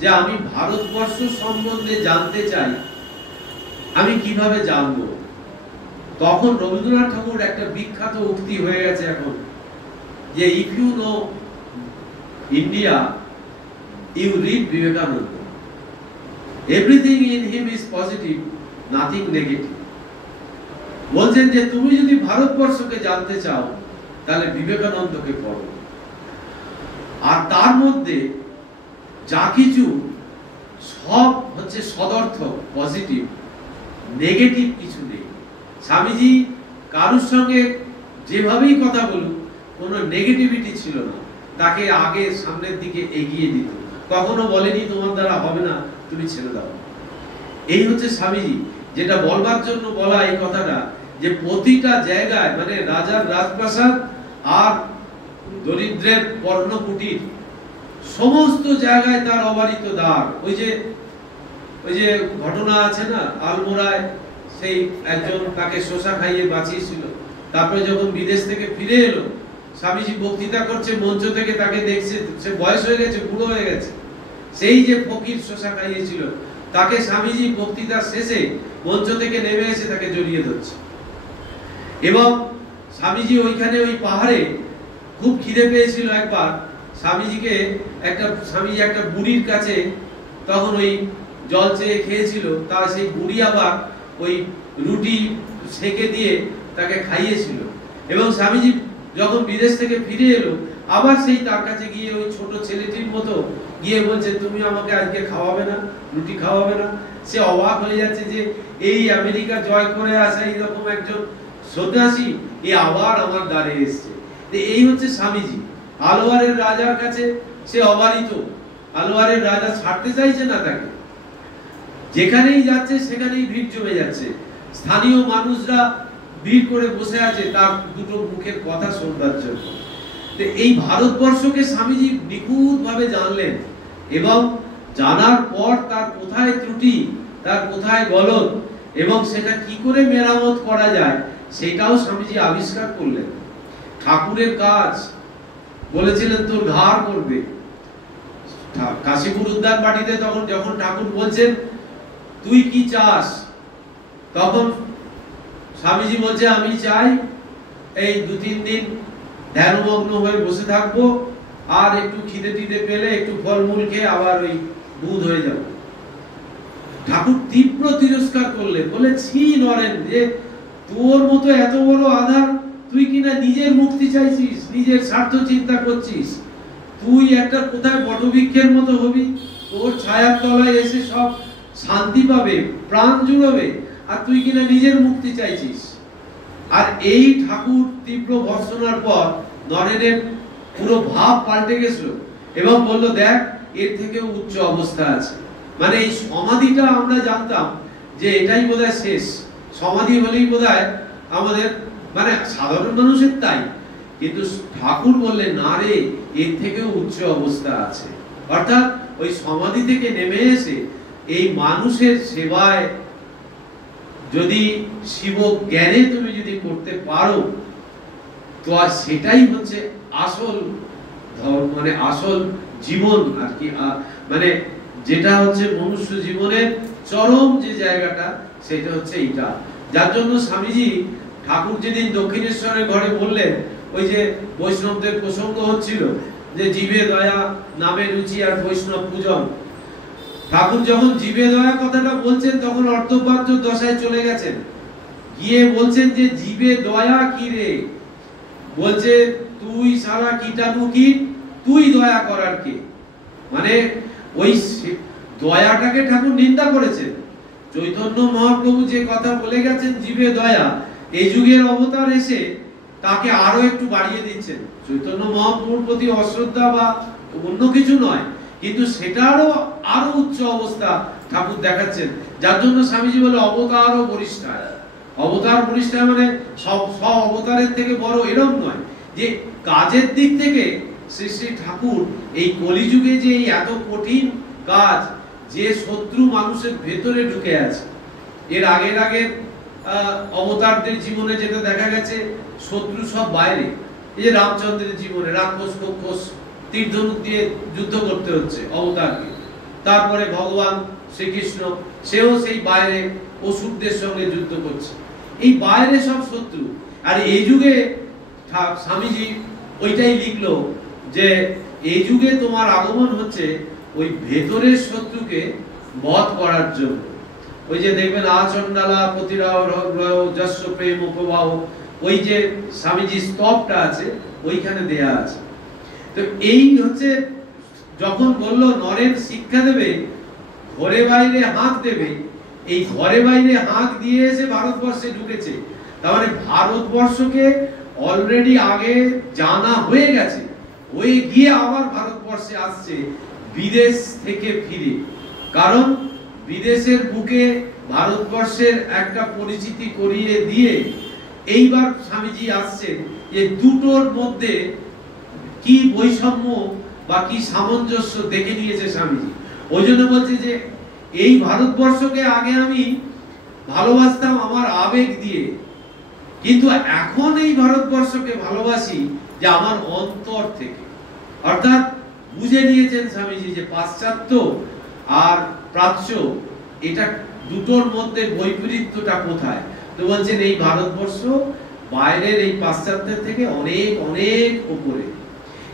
যে আমি ভারতবর্ষ সম্বন্ধে জানতে চাই, আমি কিভাবে জানবো? তখন রবীন্দ্রনাথ ঠাকুর একটা বিখ্যাত উক্তি হয়ে গেছে এখন, যে if you know India you read Vivekananda, everything in him is positive, nothing negative. বলছেন যে তুমি যদি ভারতবর্ষকে জানতে চাও তাহলে বিবেকানন্দকে পড়ো, আর তার মধ্যে যা কিছু সব হচ্ছে সদর্থক, পজিটিভ, নেগেটিভ কিছু নেই। স্বামীজি কারুর সঙ্গে যেভাবেই কথা বলুক কোনো নেগেটিভিটি ছিল না, তাকে আগে সামনের দিকে এগিয়ে দিত, কখনো বলেনি তোমার দ্বারা হবে না, তুমি ছেড়ে দাও। এই হচ্ছে স্বামীজি, যেটা বলবার জন্য বলা এই কথাটা, যে প্রতিটা জায়গায় মানে রাজার রাজপ্রাসাদ আর দরিদ্রের পর্ণকুটির, সমস্ত জায়গায় তার অবারিত দ্বার। ওই যে ঘটনা আছে না, আলমোড়ায় সেই একজন তাকে শোষা খাইয়ে বাঁচিয়েছিল, তারপরে যখন বিদেশ থেকে ফিরে এলো, স্বামীজি বক্তৃতা করছে মঞ্চ থেকে, তাকে দেখছে সে বয়স হয়ে গেছে, বুড়ো হয়ে গেছে, সেই যে ফকির শোষা খাইয়েছিল তাকে স্বামীজি বক্তৃতার শেষে মঞ্চ থেকে নেমে এসে তাকে জড়িয়ে ধরছে। এবং স্বামীজি ওইখানে ওই পাহাড়ে খুব খিদে পেয়েছিল একবার, স্বামীজি একটা বুড়ির কাছে তখন ওই জল চেয়ে খেয়েছিল, তার সেই বুড়ি আবার ওই রুটি সেকে দিয়ে তাকে খাইয়েছিল। এবং স্বামীজি যখন বিদেশ থেকে ফিরে এলো, আবার সেই তার কাছে গিয়ে ওই ছোট ছেলেটির মতো গিয়ে বলছে তুমি আমাকে আজকে খাওয়াবে না, রুটি খাওয়াবে না। সে অবাক হয়ে যাচ্ছে যে এই আমেরিকা জয় করে আসা এইরকম একজন সন্ন্যাসী এ আবার আমার দ্বারে এসছে। এই হচ্ছে স্বামীজি। আলোয়ারের রাজার কাছে সে অবারিত, আলোয়ারের রাজা ছাড়তে চাইছে না তাকে, যেখানেই যাচ্ছে সেখানেই ভিড় জমে যাচ্ছে, স্থানীয় মানুষরা ভিড় করে বসে আছে তার দুটো মুখের কথা শুনবার জন্য। এই ভারতবর্ষকে স্বামীজি নিখুঁত ভাবে জানলেন, এবং জানার পর তার কোথায় ত্রুটি, তার কোথায় গলদ, এবং সেটা কি করে মেরামত করা যায় সেটাও স্বামীজি আবিষ্কার করলেন। ঠাকুরের কাজ বলেছিলেন তোর ঘাড় করবে। কাশীপুর উদ্যান বাটিতে তখন যখন ঠাকুর বলছেন তুই কি চাস, তখন স্বামীজি বলছে আমি চাই এই 2-3 দিন ধ্যানমগ্ন হয়ে বসে থাকবো, আর একটু খিদে টিদে পেলে একটু ফলমূল খেয়ে আবার ওই বুধ হয়ে যাব। ঠাকুর তীব্র তিরস্কার করলেন, বলে ছি নরেন, যে তোর মতো এত বড় আধার, তুই কিনা নিজের মুক্তি চাইছিস, নিজের স্বার্থ চিন্তা করছিস, তুই একটা কোথায় বটবৃক্ষের মতো হবি, তোর ছায়ার তলায় এসে সব শান্তি পাবে, প্রাণ জুড়বে, আর তুই কিনা নিজের মুক্তি চাইছিস। আর এই ঠাকুর তীব্র ভর্ৎসনার পর নরেনের পুরো ভাব পাল্টে গেছিল এবং বলল দেখ এর থেকে উচ্চ অবস্থা আছে। মানে এই সমাধিটা আমরা জানতাম যে এটাই বোধহয় শেষ, সমাধি হলেই বোধহয় আমাদের মানে সাধারণ মানুষের তাই, কিন্তু ঠাকুর বললেন না রে, এর থেকে উচ্চ অবস্থা আছে। অর্থাৎ ওই সমাধি থেকে নেমে এসে এই মানুষের সেবায় যদি শিব জ্ঞানে তুমি যদি করতে পারো, তো আর সেটাই হচ্ছে আসল মানে আসল জীবন আর কি, মানে যেটা হচ্ছে মনুষ্য জীবনের চরম যে জায়গাটা সেটা হচ্ছে এটা। যার জন্য স্বামীজি ঠাকুর যেদিন দক্ষিণেশ্বরের ঘরে বললেন, ওই যে বৈষ্ণবদের প্রসঙ্গ হচ্ছিল যে জীবে দয়া নামে রুচি আর বৈষ্ণব পূজন, ঠাকুর যখন জীবে দয়া কথাটা বলছেন তখন অর্ধবাহ্য দশায় চলে গেছেন, গিয়ে বলছেন যে জীবে দয়া কি রে, বলছে তুই সারা কীটাণু কি, তুই দয়া করার কে। মানে ওই দয়াটাকে ঠাকুর নিন্দা করেছেন। চৈতন্য মহাপ্রভু যে কথা বলে গেছেন জীবে দয়া, এই যুগের অবতার এসে তাকে আরো একটু বাড়িয়ে দিচ্ছেন। চৈতন্য মহাপ্রভুর প্রতি অশ্রদ্ধা বা অন্য কিছু নয়, কিন্তু সেটারও আরো উচ্চ অবস্থা ঠাকুর দেখাচ্ছেন। যার জন্য স্বামীজি বলে অবতার ও বরিষ্ঠা। অবতার বরিষ্ঠা মানে সব অবতারের থেকে বড় এরকম নয়, যে কাজের দিক থেকে শ্রী শ্রী ঠাকুর এই কলিযুগে যে এই এত কঠিন কাজ, যে শত্রু মানুষের ভেতরে ঢুকে আছে। এর আগের অবতারদের জীবনে যেটা দেখা গেছে, শত্রু সব বাইরে। এই যে রামচন্দ্রের জীবনে রাক্ষস কক্ষস তীর ধনুক দিয়ে যুদ্ধ করতে হচ্ছে অবতারকে। তারপরে ভগবান শ্রীকৃষ্ণ, সেও সেই বাইরে অসুরদের সঙ্গে যুদ্ধ করছে। এই বাইরে সব শত্রু। আর এই যুগে স্বামীজি ওইটাই লিখলো যে এই যুগে তোমার আগমন হচ্ছে ওই ভেতরের শত্রুকে বধ করার জন্য। ওই যে দেখবেন আচণ্ডালা প্রতিরাও যস্য প্রেম উপবাহ, ওই যে স্বামীজি স্তবটা আছে ওইখানে দেয়া আছে। তো এই হচ্ছে যখন বলল নরেন শিক্ষা দেবে, ঘরে বাইরে হাত দেবে, এই ঘরে বাইরে হাত দিয়ে এসে ভারতবর্ষে ঢুকেছে। তার মানে ভারতবর্ষকে অলরেডি আগে জানা হয়ে গেছে, হয়ে গিয়ে আবার ভারতবর্ষে আসছে বিদেশ থেকে ফিরে। কারণ বিদেশের বুকে ভারতবর্ষের একটা পরিচিতি করিয়ে দিয়ে এইবার স্বামীজি আসছেন যে দুটোর মধ্যে কি বৈষম্য বা কি সামঞ্জস্য দেখে নিয়েছে স্বামীজি। ওই জন্য বলছে যে এই ভারতবর্ষকে আগে আমি ভালোবাসতাম আমার আবেগ দিয়ে, কিন্তু এখন এই ভারতবর্ষকে ভালোবাসি যে আমার অন্তর থেকে। অর্থাৎ বুঝে নিয়েছেন স্বামীজি যে পাশ্চাত্য আর প্রাচ্য এটা দুটোর মধ্যে বৈপরীত্যটা কোথায়। তো বলছেন এই ভারতবর্ষ বাইরের এই পাশ্চাত্যের থেকে অনেক অনেক উপরে,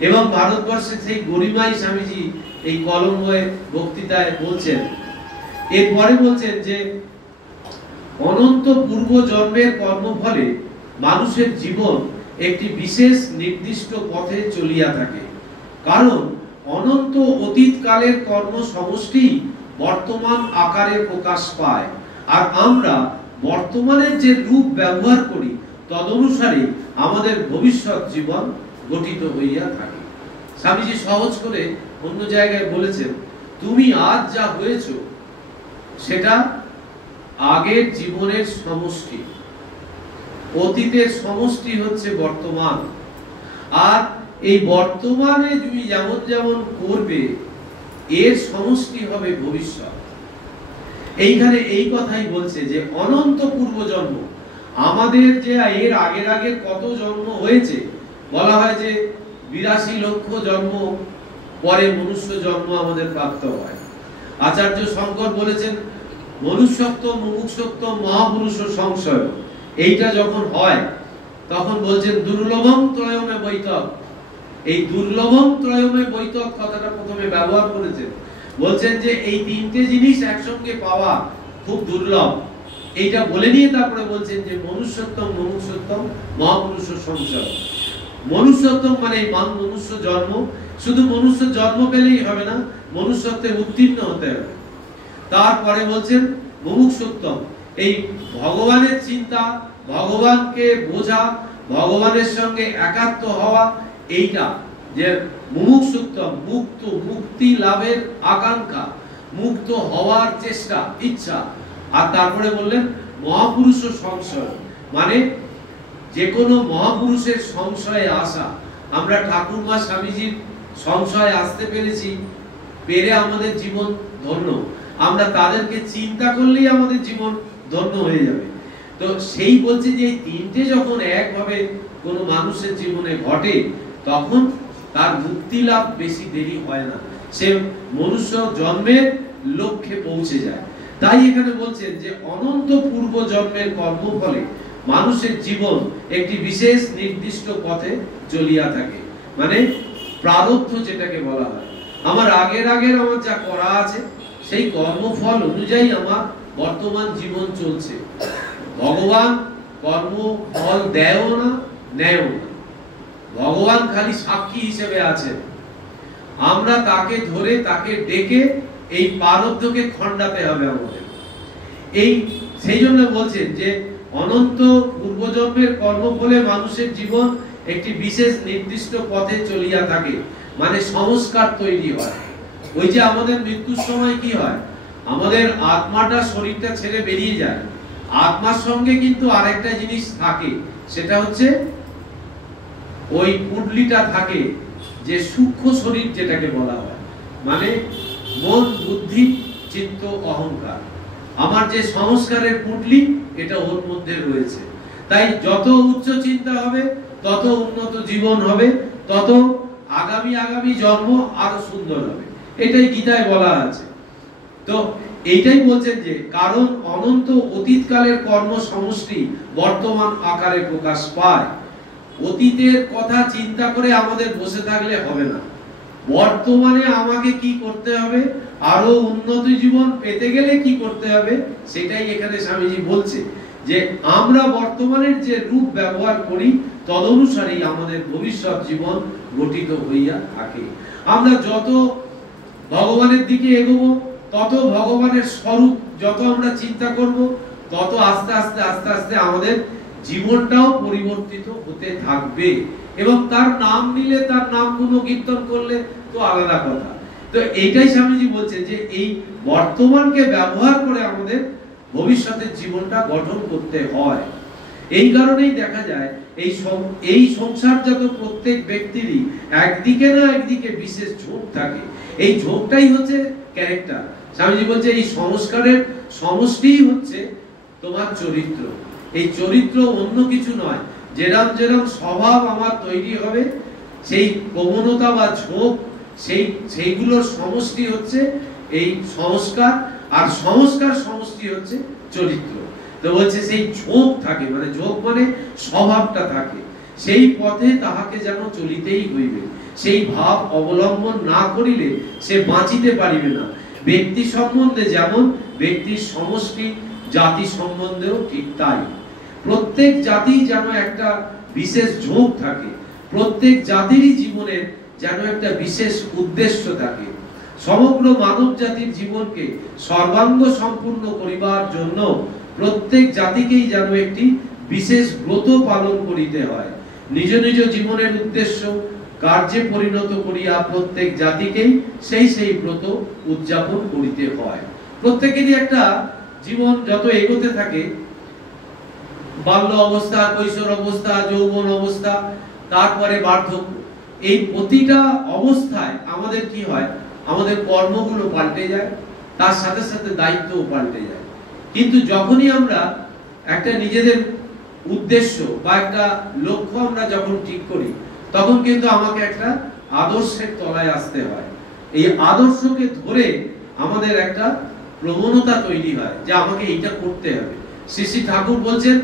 এবং ভারতবর্ষের সেই গরিমাই স্বামীজি এই কলম্বোয় বক্তৃতায় বলছেন। এরপরে বলছেন যে অনন্ত পূর্ব জন্মের কর্মফলে মানুষের জীবন একটি বিশেষ নির্দিষ্ট পথে চলিয়া থাকে, কারণ অনন্ত অতীতকালের কর্ম সমষ্টি বর্তমান আকারে প্রকাশ পায়, আর আমরা বর্তমানের যে রূপ ব্যবহার করি তদনুসারে আমাদের ভবিষ্যৎ জীবন গঠিত হইয়া থাকে। স্বামীজি সহজ করে অন্য জায়গায় বলেছেন, তুমি আজ যা হয়েছ সেটা আগের জীবনের সমষ্টি, অতীতের সমষ্টি হচ্ছে বর্তমান, আর এই বর্তমানে তুমি যেমন যেমন করবে এর সমষ্টি হবে ভবিষ্যৎ। এইখানে এই কথাই বলছে যে অনন্ত পূর্ব জন্ম, আমাদের যে এর আগের আগের কত জন্ম হয়েছে, বলা হয় যে 82 লক্ষ জন্ম পরে মনুষ্য জন্ম আমাদের প্রাপ্ত হয়। আচার্য শঙ্কর বলেছেন মনুষ্যত্ব মুমুক্ষুত্ব মহাপুরুষ সংশয়, এইটা যখন হয় তখন বলছেন দুর্লভম ত্রয়মে বৈতক। এই দুর্লভম ত্রয়মে বৈতক কথাটা প্রথমে ব্যবহার করেছেন, বলছেন যে এই তিনটে জিনিস একসঙ্গে পাওয়া খুব দুর্লভ। এইটা বলে নিয়ে তারপরে বলছেন যে মনুষ্যত্বম মুমুক্ষুত্বম মহাপুরুষ সংশয়। মনুষ্যত্বম মানে মনুষ্য জন্ম, শুধু মনুষ্য জন্ম পেলেই হবে না, মনুষ্যত্বে উত্তীর্ণ হতে হবে। তারপরে বলছেন মুমুক্ষুত্বম, এই ভগবানের চিন্তা, ভগবানকে বোঝা, ভগবানের সঙ্গে একাত্ম হওয়া, এইটা যে মুমুক্ষুত্বম, মুক্ত, মুক্তি লাভের আকাঙ্ক্ষা, মুক্ত হওয়ার চেষ্টা, ইচ্ছা। আর তারপরে বললেন মহাপুরুষ সংশয়, মানে যে কোনো মহাপুরুষের সংশয়ে আসা। আমরা ঠাকুরমা স্বামীজির সংশয়ে আসতে পেরেছি, পেরে আমাদের জীবন ধন্য। আমরা তাদেরকে চিন্তা করলেই আমাদের জীবন ধন্য হয়ে যাবে। তো সেই বলছে যে এই তিনটে যখন একভাবে কোনো মানুষের জীবনে ঘটে, তখন তার মুক্তি লাভ বেশি দেরি হয় না, সে মনুষ্য জন্মের লক্ষ্যে পৌঁছে যায়। তাই এখানে বলছেন যে অনন্ত পূর্ব জন্মের কর্মফলে মানুষের জীবন একটি বিশেষ নির্দিষ্ট পথে চলিয়া থাকে, মানে প্রারব্ধ যেটাকে বলা হয়। আমার আগের আমার যা করা আছে সেই কর্মফল অনুযায়ী আমার বর্তমান জীবন চলছে। ভগবান কর্মফল দেয়ও না, নেয়ও না। ভগবান খালি সাক্ষী হিসেবে আছেন। আমরা তাকে ধরে, তাকে ডেকে এই প্রারব্ধকে খণ্ডাতে হবে আমাদের। এই সেই জন্য বলছেন যে অনন্ত পূর্বজন্মের কর্মফলে মানুষের জীবন একটি বিশেষ নির্দিষ্ট পথে চলিয়া থাকে, মানে সংস্কার তৈরি হয়। ওই যে আমাদের মৃত্যুর সময় কি হয়, আমাদের আত্মাটা শরীরটা ছেড়ে বেরিয়ে যায়, আত্মার সঙ্গে কিন্তু আরেকটা জিনিস থাকে, সেটা হচ্ছে ওই পুডলিটা থাকে, যে সূক্ষ্ম শরীর যেটাকে বলা হয়, মানে মন, বুদ্ধি, চিত্ত, অহংকার। আমার যে সংস্কারের পুডলি, এটা ওর মধ্যে রয়েছে। তাই যত উচ্চ চিন্তা হবে, তত উন্নত জীবন হবে, তত আগামী জন্ম আরো সুন্দর হবে। এটাই গীতায় বলা আছে। তো এইটাই বলছেন যে কারণ অনন্ত অতীতকালের কর্ম সমষ্টি বর্তমান আকারে প্রকাশ পায়। অতীতের কথা চিন্তা করে আমাদের বসে থাকলে হবে না। বর্তমানে আমাকে কি করতে হবে, আরো উন্নত জীবন পেতে গেলে কি করতে হবে, সেটাই এখানে স্বামীজি বলছে যে আমরা বর্তমানের যে রূপ ব্যবহার করি, তদনুসারেই আমাদের ভবিষ্যৎ জীবন গঠিত হইয়া থাকে। আমরা যত ভগবানের দিকে এগোবো, তত ভগবানের স্বরূপ যত আমরা চিন্তা করব, তত আস্তে আস্তে আমাদের জীবনটাও পরিবর্তিত হতে থাকবে। এবং তার নাম নিলে, তার নাম গুণকীর্তন করলে তো আলাদা কথা। তো এইটাই স্বামীজি বলছেন যে এই বর্তমানকে ব্যবহার করে আমাদের ভবিষ্যতের জীবনটা গঠন করতে হয়। এই কারণেই দেখা যায় এই সংসারজাত প্রত্যেক ব্যক্তিরই একদিকে না একদিকে বিশেষ ঝোঁক থাকে। এই ঝোঁকটাই হচ্ছে ক্যারেক্টার। স্বামীজি বলছে এই সংস্কারের সমষ্টিই হচ্ছে তোমার চরিত্র। এই চরিত্র অন্য কিছু নয়। যেরম স্বভাব আমার তৈরি হবে, সেই প্রবণতা বা ঝোঁক, সেইগুলোর সমষ্টি হচ্ছে এই সংস্কার, আর সংস্কার সমষ্টি হচ্ছে চরিত্র। তো বলছে সেই ঝোঁক থাকে, মানে ঝোঁক মানে স্বভাবটা থাকে, সেই পথে তাহাকে যেন চলিতেই হইবে। সেই ভাব অবলম্বন না করিলে সে বাঁচিতে পারিবে না। ব্যক্তি সম্বন্ধে যেমন ব্যক্তির সমষ্টি, জাতি সম্বন্ধেও ঠিক তাই। প্রত্যেক জাতি যেন একটা বিশেষ ঝোঁক থাকে, প্রত্যেক জাতিরই জীবনের যেন একটা বিশেষ উদ্দেশ্য থাকে। সমগ্র মানব জাতির জীবনকে সর্বাঙ্গ সম্পূর্ণ করিবার জন্য প্রত্যেক জাতিকেই যেন একটি বিশেষ ব্রত পালন করিতে হয়। নিজ নিজ জীবনের উদ্দেশ্য কার্যে পরিণত করিয়া প্রত্যেক জাতিকেই সেই ব্রত উদযাপন করিতে হয়। প্রত্যেকেরই একটা জীবন যত এগোতে থাকে, বাল্য অবস্থা, কৈশোর অবস্থা, যৌবন অবস্থা, তারপরে বার্ধক্য, এই প্রতিটা অবস্থায় আমাদের কি হয়, আমাদের কর্মগুলো পাল্টে যায়, তার সাথে সাথে দায়িত্বও পাল্টে যায়। কিন্তু যখনই আমরা একটা নিজেদের উদ্দেশ্য বা একটা লক্ষ্য আমরা যখন ঠিক করি, তখন কিন্তু আমাকে একটা আদর্শের তলায় আসতে হয়। এই আদর্শকে ধরে আমাদের একটা প্রবণতা তৈরি হয় যে আমাকে এইটা করতে হবে। শ্রী শ্রী ঠাকুর বলছেন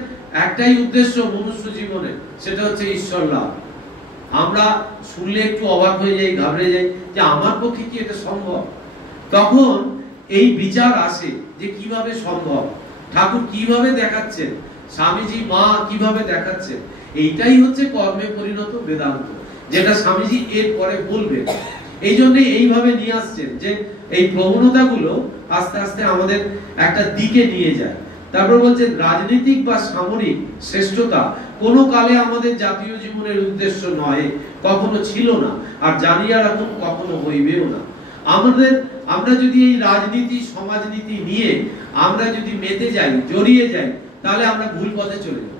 একটাই উদ্দেশ্য মনুষ্য জীবনে, সেটা হচ্ছে ঈশ্বর লাভ। আমরা শুনলে একটু অবাক হয়ে যাই, ঘাবড়ে যাই যে আমার পক্ষে কি এটা সম্ভব। তখন এই বিচার আসে যে কিভাবে সম্ভব, ঠাকুর কিভাবে দেখাচ্ছেন, স্বামীজি মা কিভাবে দেখাচ্ছেন। এইটাই হচ্ছে কর্মে পরিণত বেদান্ত, যেটা স্বামীজি এর পরে বলবেন। এই জন্য এইভাবে নিয়ে আসছেন যে এই প্রবণতাগুলো আস্তে আস্তে আমাদের একটা দিকে নিয়ে যায়। তারপর বলছেন রাজনৈতিক বা সামরিক শ্রেষ্ঠতা কোনো কালে আমাদের জাতীয় জীবনের উদ্দেশ্য নয়, কখনো ছিল না, আর জানিয়া রাখুন কখনো হইবেও না। আমরা যদি এই রাজনীতি সমাজনীতি নিয়ে আমরা যদি মেতে যাই, জড়িয়ে যাই, তাহলে আমরা ভুল পথে চলে যাব।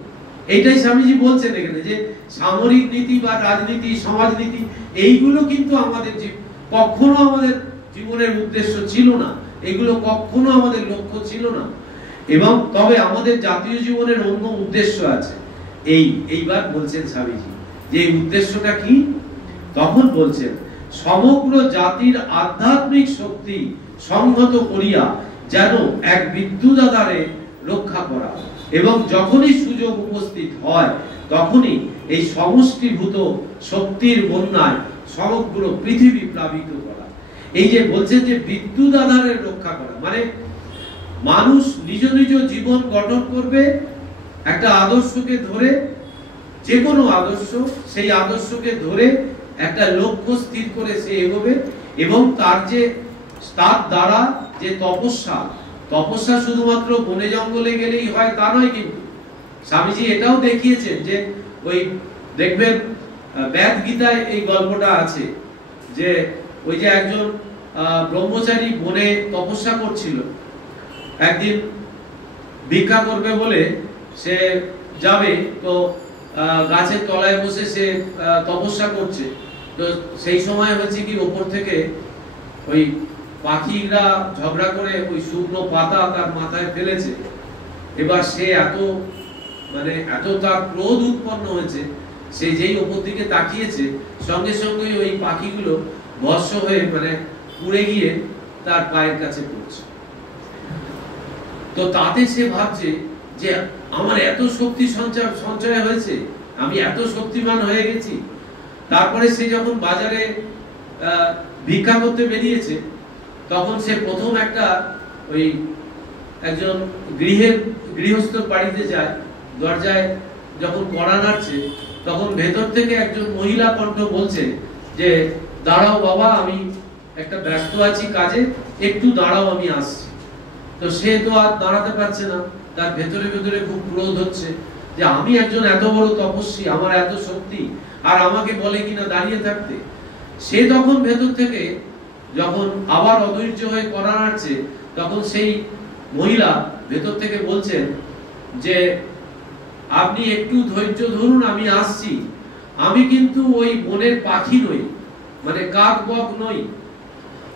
এইটাই স্বামীজি বলছেন এখানে যে সামরিক নীতি বা রাজনীতি সমাজনীতি এইগুলো কিন্তু আমাদের কখনো আমাদের জীবনের উদ্দেশ্য ছিল না, এগুলো কখনো আমাদের লক্ষ্য ছিল না। এবং তবে আমাদের জাতীয় জীবনের অন্য উদ্দেশ্য আছে। এইবার বলছেন স্বামীজি যে উদ্দেশ্যটা কি। তখন বলছেন সমগ্র জাতির আধ্যাত্মিক শক্তি সংহত করিয়া যেন এক বিদ্যুৎ আধারে রক্ষা করা, এবং যখনই সুযোগ উপস্থিত হয় তখনই এই সমষ্টিভূত শক্তির বন্যায় সমগ্র পৃথিবী প্লাবিত করা। এই যে বলছেন যে বিদ্যুৎ আধারে রক্ষা করা, মানে মানুষ নিজ নিজ জীবন গঠন করবে একটা আদর্শকে ধরে, যে কোনো আদর্শ, সেই আদর্শকে ধরে একটা লক্ষ্য স্থির করে সে এগোবে। এবং তার দ্বারা যে তপস্যা শুধুমাত্র বনে জঙ্গলে গেলেই হয় তা নয়। কিন্তু স্বামীজি এটাও দেখিয়েছেন যে ওই দেখবেন বেদ গীতায় এই গল্পটা আছে যে ওই যে একজন ব্রহ্মচারী বনে তপস্যা করছিল, একদিন ভিক্ষা করবে বলে সে যাবে, তো গাছের তলায় বসে সে তপস্যা করছে। তো সেই সময় হচ্ছে কি ওপর থেকে ওই পাখিরা ঝগড়া করে ওই শুকনো পাতা তার মাথায় ফেলেছে। এবার সে এত তার ক্রোধ উৎপন্ন হয়েছে, সে যেই ওপর দিকে তাকিয়েছে সঙ্গে সঙ্গে ওই পাখিগুলো ভস্ম হয়ে পুড়ে গিয়ে তার পায়ের কাছে পড়ছে। তো তাতে সে ভাবছে যে আমার এত শক্তি সঞ্চয় হয়েছে, আমি এত শক্তিমান হয়ে গেছি। তারপরে সে যখন বাজারে ভিক্ষা করতে বেরিয়েছে, তখন সে প্রথম একজন গৃহস্থর বাড়িতে যায়। দরজায় যখন কড়া নাড়ছে, তখন ভেতর থেকে একজন মহিলা কণ্ঠ বলছে যে দাঁড়াও বাবা, আমি একটা ব্যস্ত আছি কাজে, একটু দাঁড়াও, আমি আসছি। তো সে তো আর দাঁড়াতে পারছে না, তার ভেতরে ভেতরে খুব ক্রোধ হচ্ছে যে আমি একজন এত বড় তপস্বী, আমার এত শক্তি, আর আমাকে বলে কিনা দাঁড়িয়ে থাকতে। সে তখন ভেতর থেকে যখন আবার অধৈর্য হয়ে কড়া নাড়ছে, তখন সেই মহিলা ভেতর থেকে বলছেন যে আপনি একটু ধৈর্য ধরুন, আমি আসছি। আমি কিন্তু ওই বনের পাখি নই, কাক বক নই।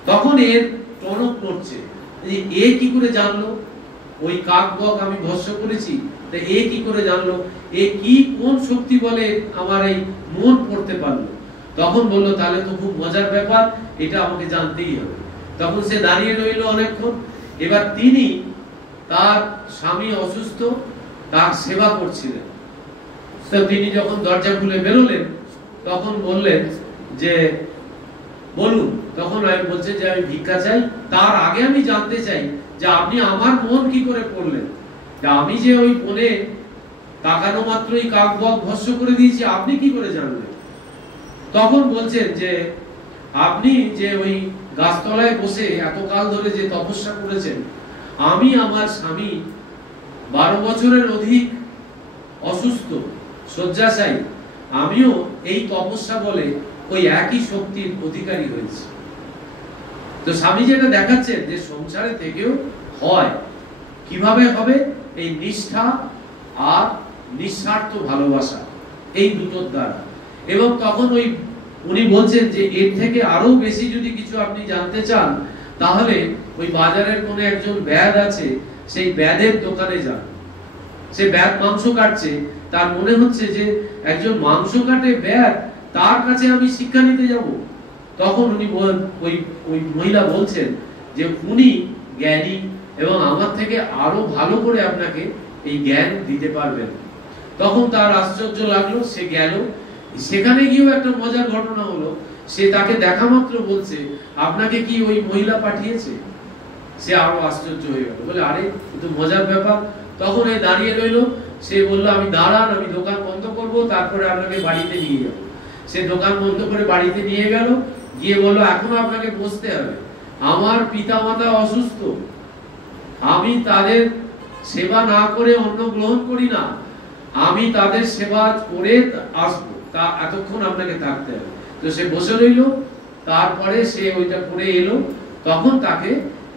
তখন এর টনক পড়ছে, এ কি করে জানলো ওই কাক বক আমি ভস্ম করেছি? তা এ কি করে জানলো? এ কি কোন শক্তি বলে আমার এই মন পড়তে পারলো? তখন বললো তাহলে তো খুব মজার ব্যাপার, এটা আমাকে জানতেই হবে। তখন সে দাঁড়িয়ে রইল অনেকক্ষণ। এবার তার স্বামী অসুস্থ, তার সেবা করছিলেন। তো তিনি যখন দরজা খুলে বেরোলেন, তখন বললেন যে বলুন। তখন আমি বলছে যে আমি ভিক্ষা চাই। তার আগে আমি জানতে চাই যে আপনি আমার মন কি করে পড়লেন, যে আমি যে ওই বনে তাকানো মাত্রই কাক বক ভস্ম করে দিয়েছি, আপনি কি করে জানলেন? তখন বলছেন যে আপনি যে ওই গাছতলায় বসে এতকাল ধরে যে তপস্যা করেছেন, আমি আমার স্বামী 12 বছরের অধিক অসুস্থ, শয্যাশায়ী, আমিও এই তপস্যা বলে ওই একই শক্তির অধিকারী হয়েছি। তো স্বামীজি এটা দেখাচ্ছেন যে সংসারে থেকেও হয়। কিভাবে হবে? এই নিষ্ঠা আর নিঃস্বার্থ ভালোবাসা, এই দুটোর দ্বারা। এবং তখন উনি বলছেন যে এর থেকে আরো বেশি যদি কিছু আপনি জানতে চান, তাহলে ওই বাজারের কোনে একজন ব্যাদ আছে, সেই ব্যাদের দোকানে যান। সে ব্যাদ মাংস কাটছে, তার মনে হচ্ছে যে একজন মাংস কাটে ব্যাদ, তার কাছে আমি শিক্ষা নিতে যাব। তখন উনি ওই মহিলা বলছেন যে উনি জ্ঞানী এবং আমার থেকে আরো ভালো করে আপনাকে এই জ্ঞান দিতে পারবেন। তখন তার আশ্চর্য লাগলো, সে গেল। সেখানে গিয়েও একটা মজার ঘটনা হলো, সে তাকে দেখা মাত্র বলছে, আপনাকে কি ওই মহিলা পাঠিয়েছে? সে আরো আশ্চর্য হয়ে গেল, বলে আরে তো মজার ব্যাপার। তখন এই দাঁড়িয়ে রইল। সে বললো, আমি দাঁড়ান, আমি দোকান বন্ধ করব, তারপরে আপনাকে বাড়িতে নিয়ে যাব। সে দোকান বন্ধ করে বাড়িতে নিয়ে গেল, গিয়ে বললো, এখনো আপনাকে বসতে হবে, আমার পিতামাতা অসুস্থ, আমি তাদের সেবা না করে অন্ন গ্রহণ করি না, আমি তাদের সেবা করে আসবো, তা এতক্ষণ আপনাকে থাকতে হবে। তো সে বসে রইল। তারপরে সে ওইটা পড়ে এলো। তখন তাকে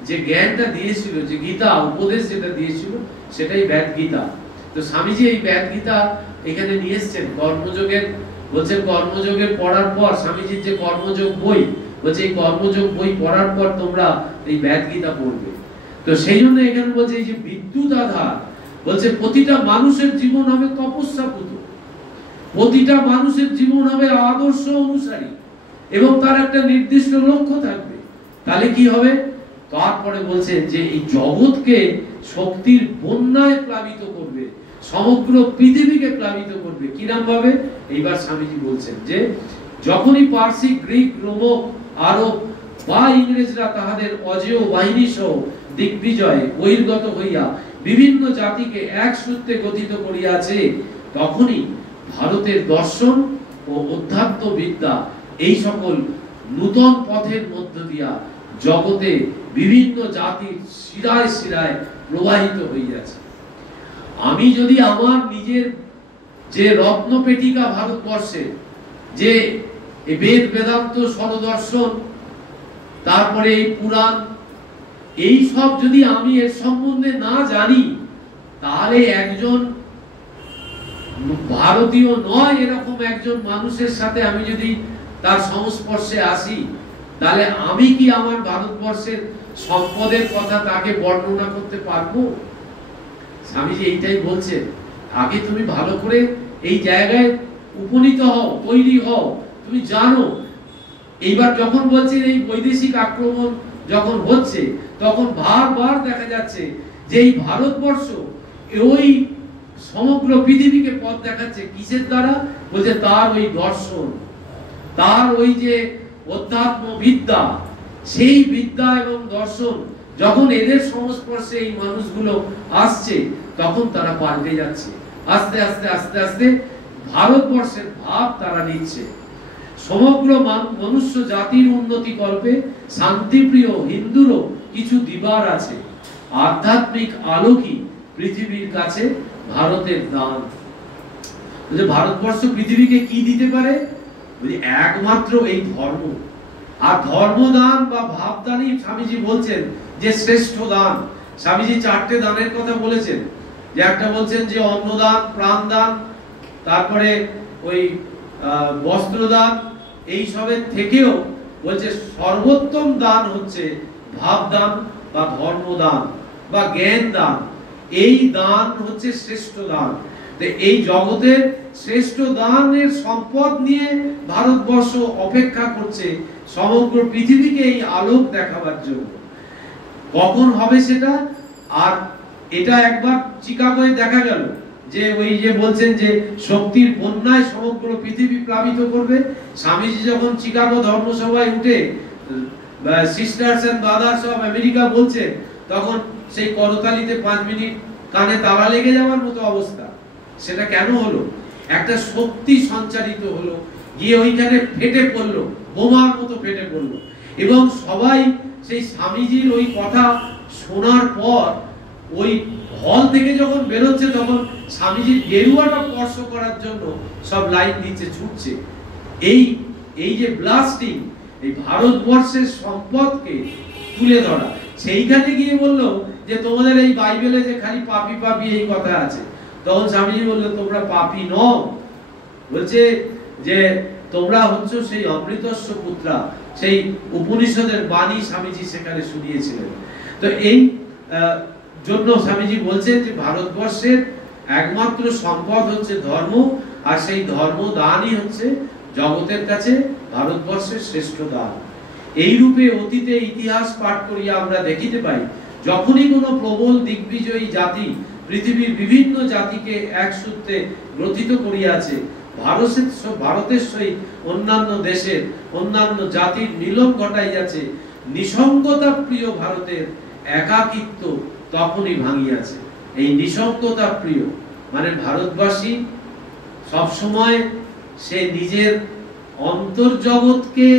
যে জ্ঞানটা দিয়েছিল, যে গীতা উপদেশ যেটা দিয়েছিল, সেটাই ব্যাদ গীতা। তো স্বামীজি এই ব্যাদ গীতা এখানে নিয়ে এসছেন কর্মযোগের, বলছেন কর্মযোগের পড়ার পর, স্বামীজির যে কর্মযোগ বই, বলছে এই কর্মযোগ বই পড়ার পর তোমরা এই ব্যাদ গীতা পড়বে। তো সেই জন্য এখানে বলছে এই যে বিদ্যুৎ আধার, বলছে প্রতিটা মানুষের জীবন হবে তপস্যাপুত, প্রতিটা মানুষের জীবন হবে আদর্শ অনুসারী, এবং তার একটা নির্দিষ্ট লক্ষ্য থাকবে। তাহলে কি হবে? তারপরে বলছে যে এই জগৎকে শক্তির বন্যায় প্লাবিত করবে, সমগ্র পৃথিবীকে প্লাবিত করবে। কিরকম ভাবে? এইবার স্বামীজি বলছেন যে যখনই পার্সি, গ্রিক, রোমক, আরব বা ইংরেজরা তাহাদের অজেয় বাহিনী সহ দিগ্বিজয়ে বহির্গত হইয়া বিভিন্ন জাতিকে এক সূত্রে গঠিত করিয়াছে, তখনই ভারতের দর্শন ও অধ্যাত্ম বিদ্যা এই সকল নূতন পথের মধ্য দিয়া জগতে বিভিন্ন জাতির শিরায় শিরায় প্রবাহিত হইয়াছে। আমি যদি আমার নিজের যে রত্নপেটিকা ভারতবর্ষে, যে বেদ বেদান্ত সরদর্শন, তারপরে এই পুরাণ, এই সব যদি আমি এর সম্বন্ধে না জানি, তাহলে একজন ভারতীয় নয় এরকম একজন মানুষের সাথে আমি যদি তার সংস্পর্শে আসি, তাহলে আমি কি আমার ভারতবর্ষের সম্পদের কথা তাকে বর্ণনা করতে পারবো? স্বামীজি এইটাই বলছেন, আগে তুমি ভালো করে এই জায়গায় উপনীত হও, তৈরি হও, তুমি জানো। এইবার যখন বলছেন এই বৈদেশিক আক্রমণ যখন হচ্ছে, তখন বারবার দেখা যাচ্ছে যে এই ভারতবর্ষ ওই সমগ্র পৃথিবীকে পথ দেখাচ্ছে কিসের দ্বারা? বলছে তার ওই দর্শন, তার ওই যে অধ্যাত্ম বিদ্যা, সেই বিদ্যা এবং দর্শন যখন এদের সংস্পর্শে এই মানুষগুলো আসছে, তখন তারা পাল্টে যাচ্ছে। আস্তে আস্তে আস্তে আস্তে ভারতবর্ষের ভাব তারা নিচ্ছে। সমগ্র মনুষ্য জাতির উন্নতি কল্পে শান্তিপ্রিয় হিন্দুরও কিছু দিবার আছে, আধ্যাত্মিক আলোকই পৃথিবীর কাছে ভারতের দান। ভারতবর্ষ পৃথিবীকে কি দিতে পারে? একমাত্র এই ধর্ম। আর ধর্মদান বা ভাবদানই স্বামীজি বলছেন যে শ্রেষ্ঠ দান। স্বামীজি 4টে দানের কথা বলেছেন, যে একটা বলছেন যে অন্নদান, প্রাণদান, তারপরে ওই বস্ত্রদান, এই সবের থেকেও বলছে সর্বোত্তম দান হচ্ছে ভাবদান বা ধর্মদান বা জ্ঞান দান। এই দান হচ্ছে শ্রেষ্ঠ দান। এই জগতের শ্রেষ্ঠ দানের সম্পদ নিয়ে ভারতবর্ষ অপেক্ষা করছে সমগ্র পৃথিবীকে এই আলোক দেখাবার জন্য। কখন হবে সেটা? আর এটা একবার চিকাগোয় দেখা গেল, যে ওই যে বলছেন যে শক্তির বন্যায় সমগ্র পৃথিবী প্লাবিত করবে। স্বামীজি যখন চিকাগো ধর্মসভায় উঠে sisters and brothers of America বলছে, তখন সেই করতালিতে 5 মিনিট কানে তালা লেগে যাওয়ার মতো অবস্থা। সেটা কেন হলো? একটা শক্তি সঞ্চারিত হলো, গিয়ে ওইখানে ফেটে পড়লো, বোমার মতো ফেটে পড়লো। এবং সবাই সেই স্বামীজির ওই কথা শোনার পর ওই হল থেকে যখন বেরোচ্ছে, তখন স্বামীজির গেরুয়াটা স্পর্শ করার জন্য সব লাইন নিচে ছুটছে। এই যে ব্লাস্টিং, এই ভারতবর্ষের সম্পদকে তুলে ধরা। সেইখানে গিয়ে বললো যে তোমাদের এই বাইবেলে যে খালি পাপী পাপী এই কথা আছে। তখন স্বামীজি বললো তোমরা পাপী নও। বলছে যে তোমরা হচ্ছে সেই অমৃতস্য পুত্রা, সেই উপনিষদের বাণী স্বামীজি সেখানে শুনিয়েছিলেন। তো এই জন্য স্বামীজি বলছেন যে ভারতবর্ষের একমাত্র সম্পদ হচ্ছে ধর্ম, আর সেই ধর্ম দানই হচ্ছে জগতের কাছে ভারতবর্ষের শ্রেষ্ঠ দান। এই রূপে অতীতে ইতিহাস পাঠ করিয়া আমরা দেখিতে পাই, যখনই কোনো প্রবল দিগ্বিজয়ী জাতি পৃথিবীর বিভিন্ন জাতিকে এক সূত্রে গ্রথিত করিয়াছে, ভারতের সহিত অন্যান্য দেশের অন্যান্য জাতির মিলন ঘটাইয়াছে, নিসঙ্গতা প্রিয় ভারতের একাকিত্ব তখনই ভাঙিয়াছে। এই নিসঙ্গতা প্রিয় মানে ভারতবাসী সবসময় সে নিজের অন্তর্জগৎকে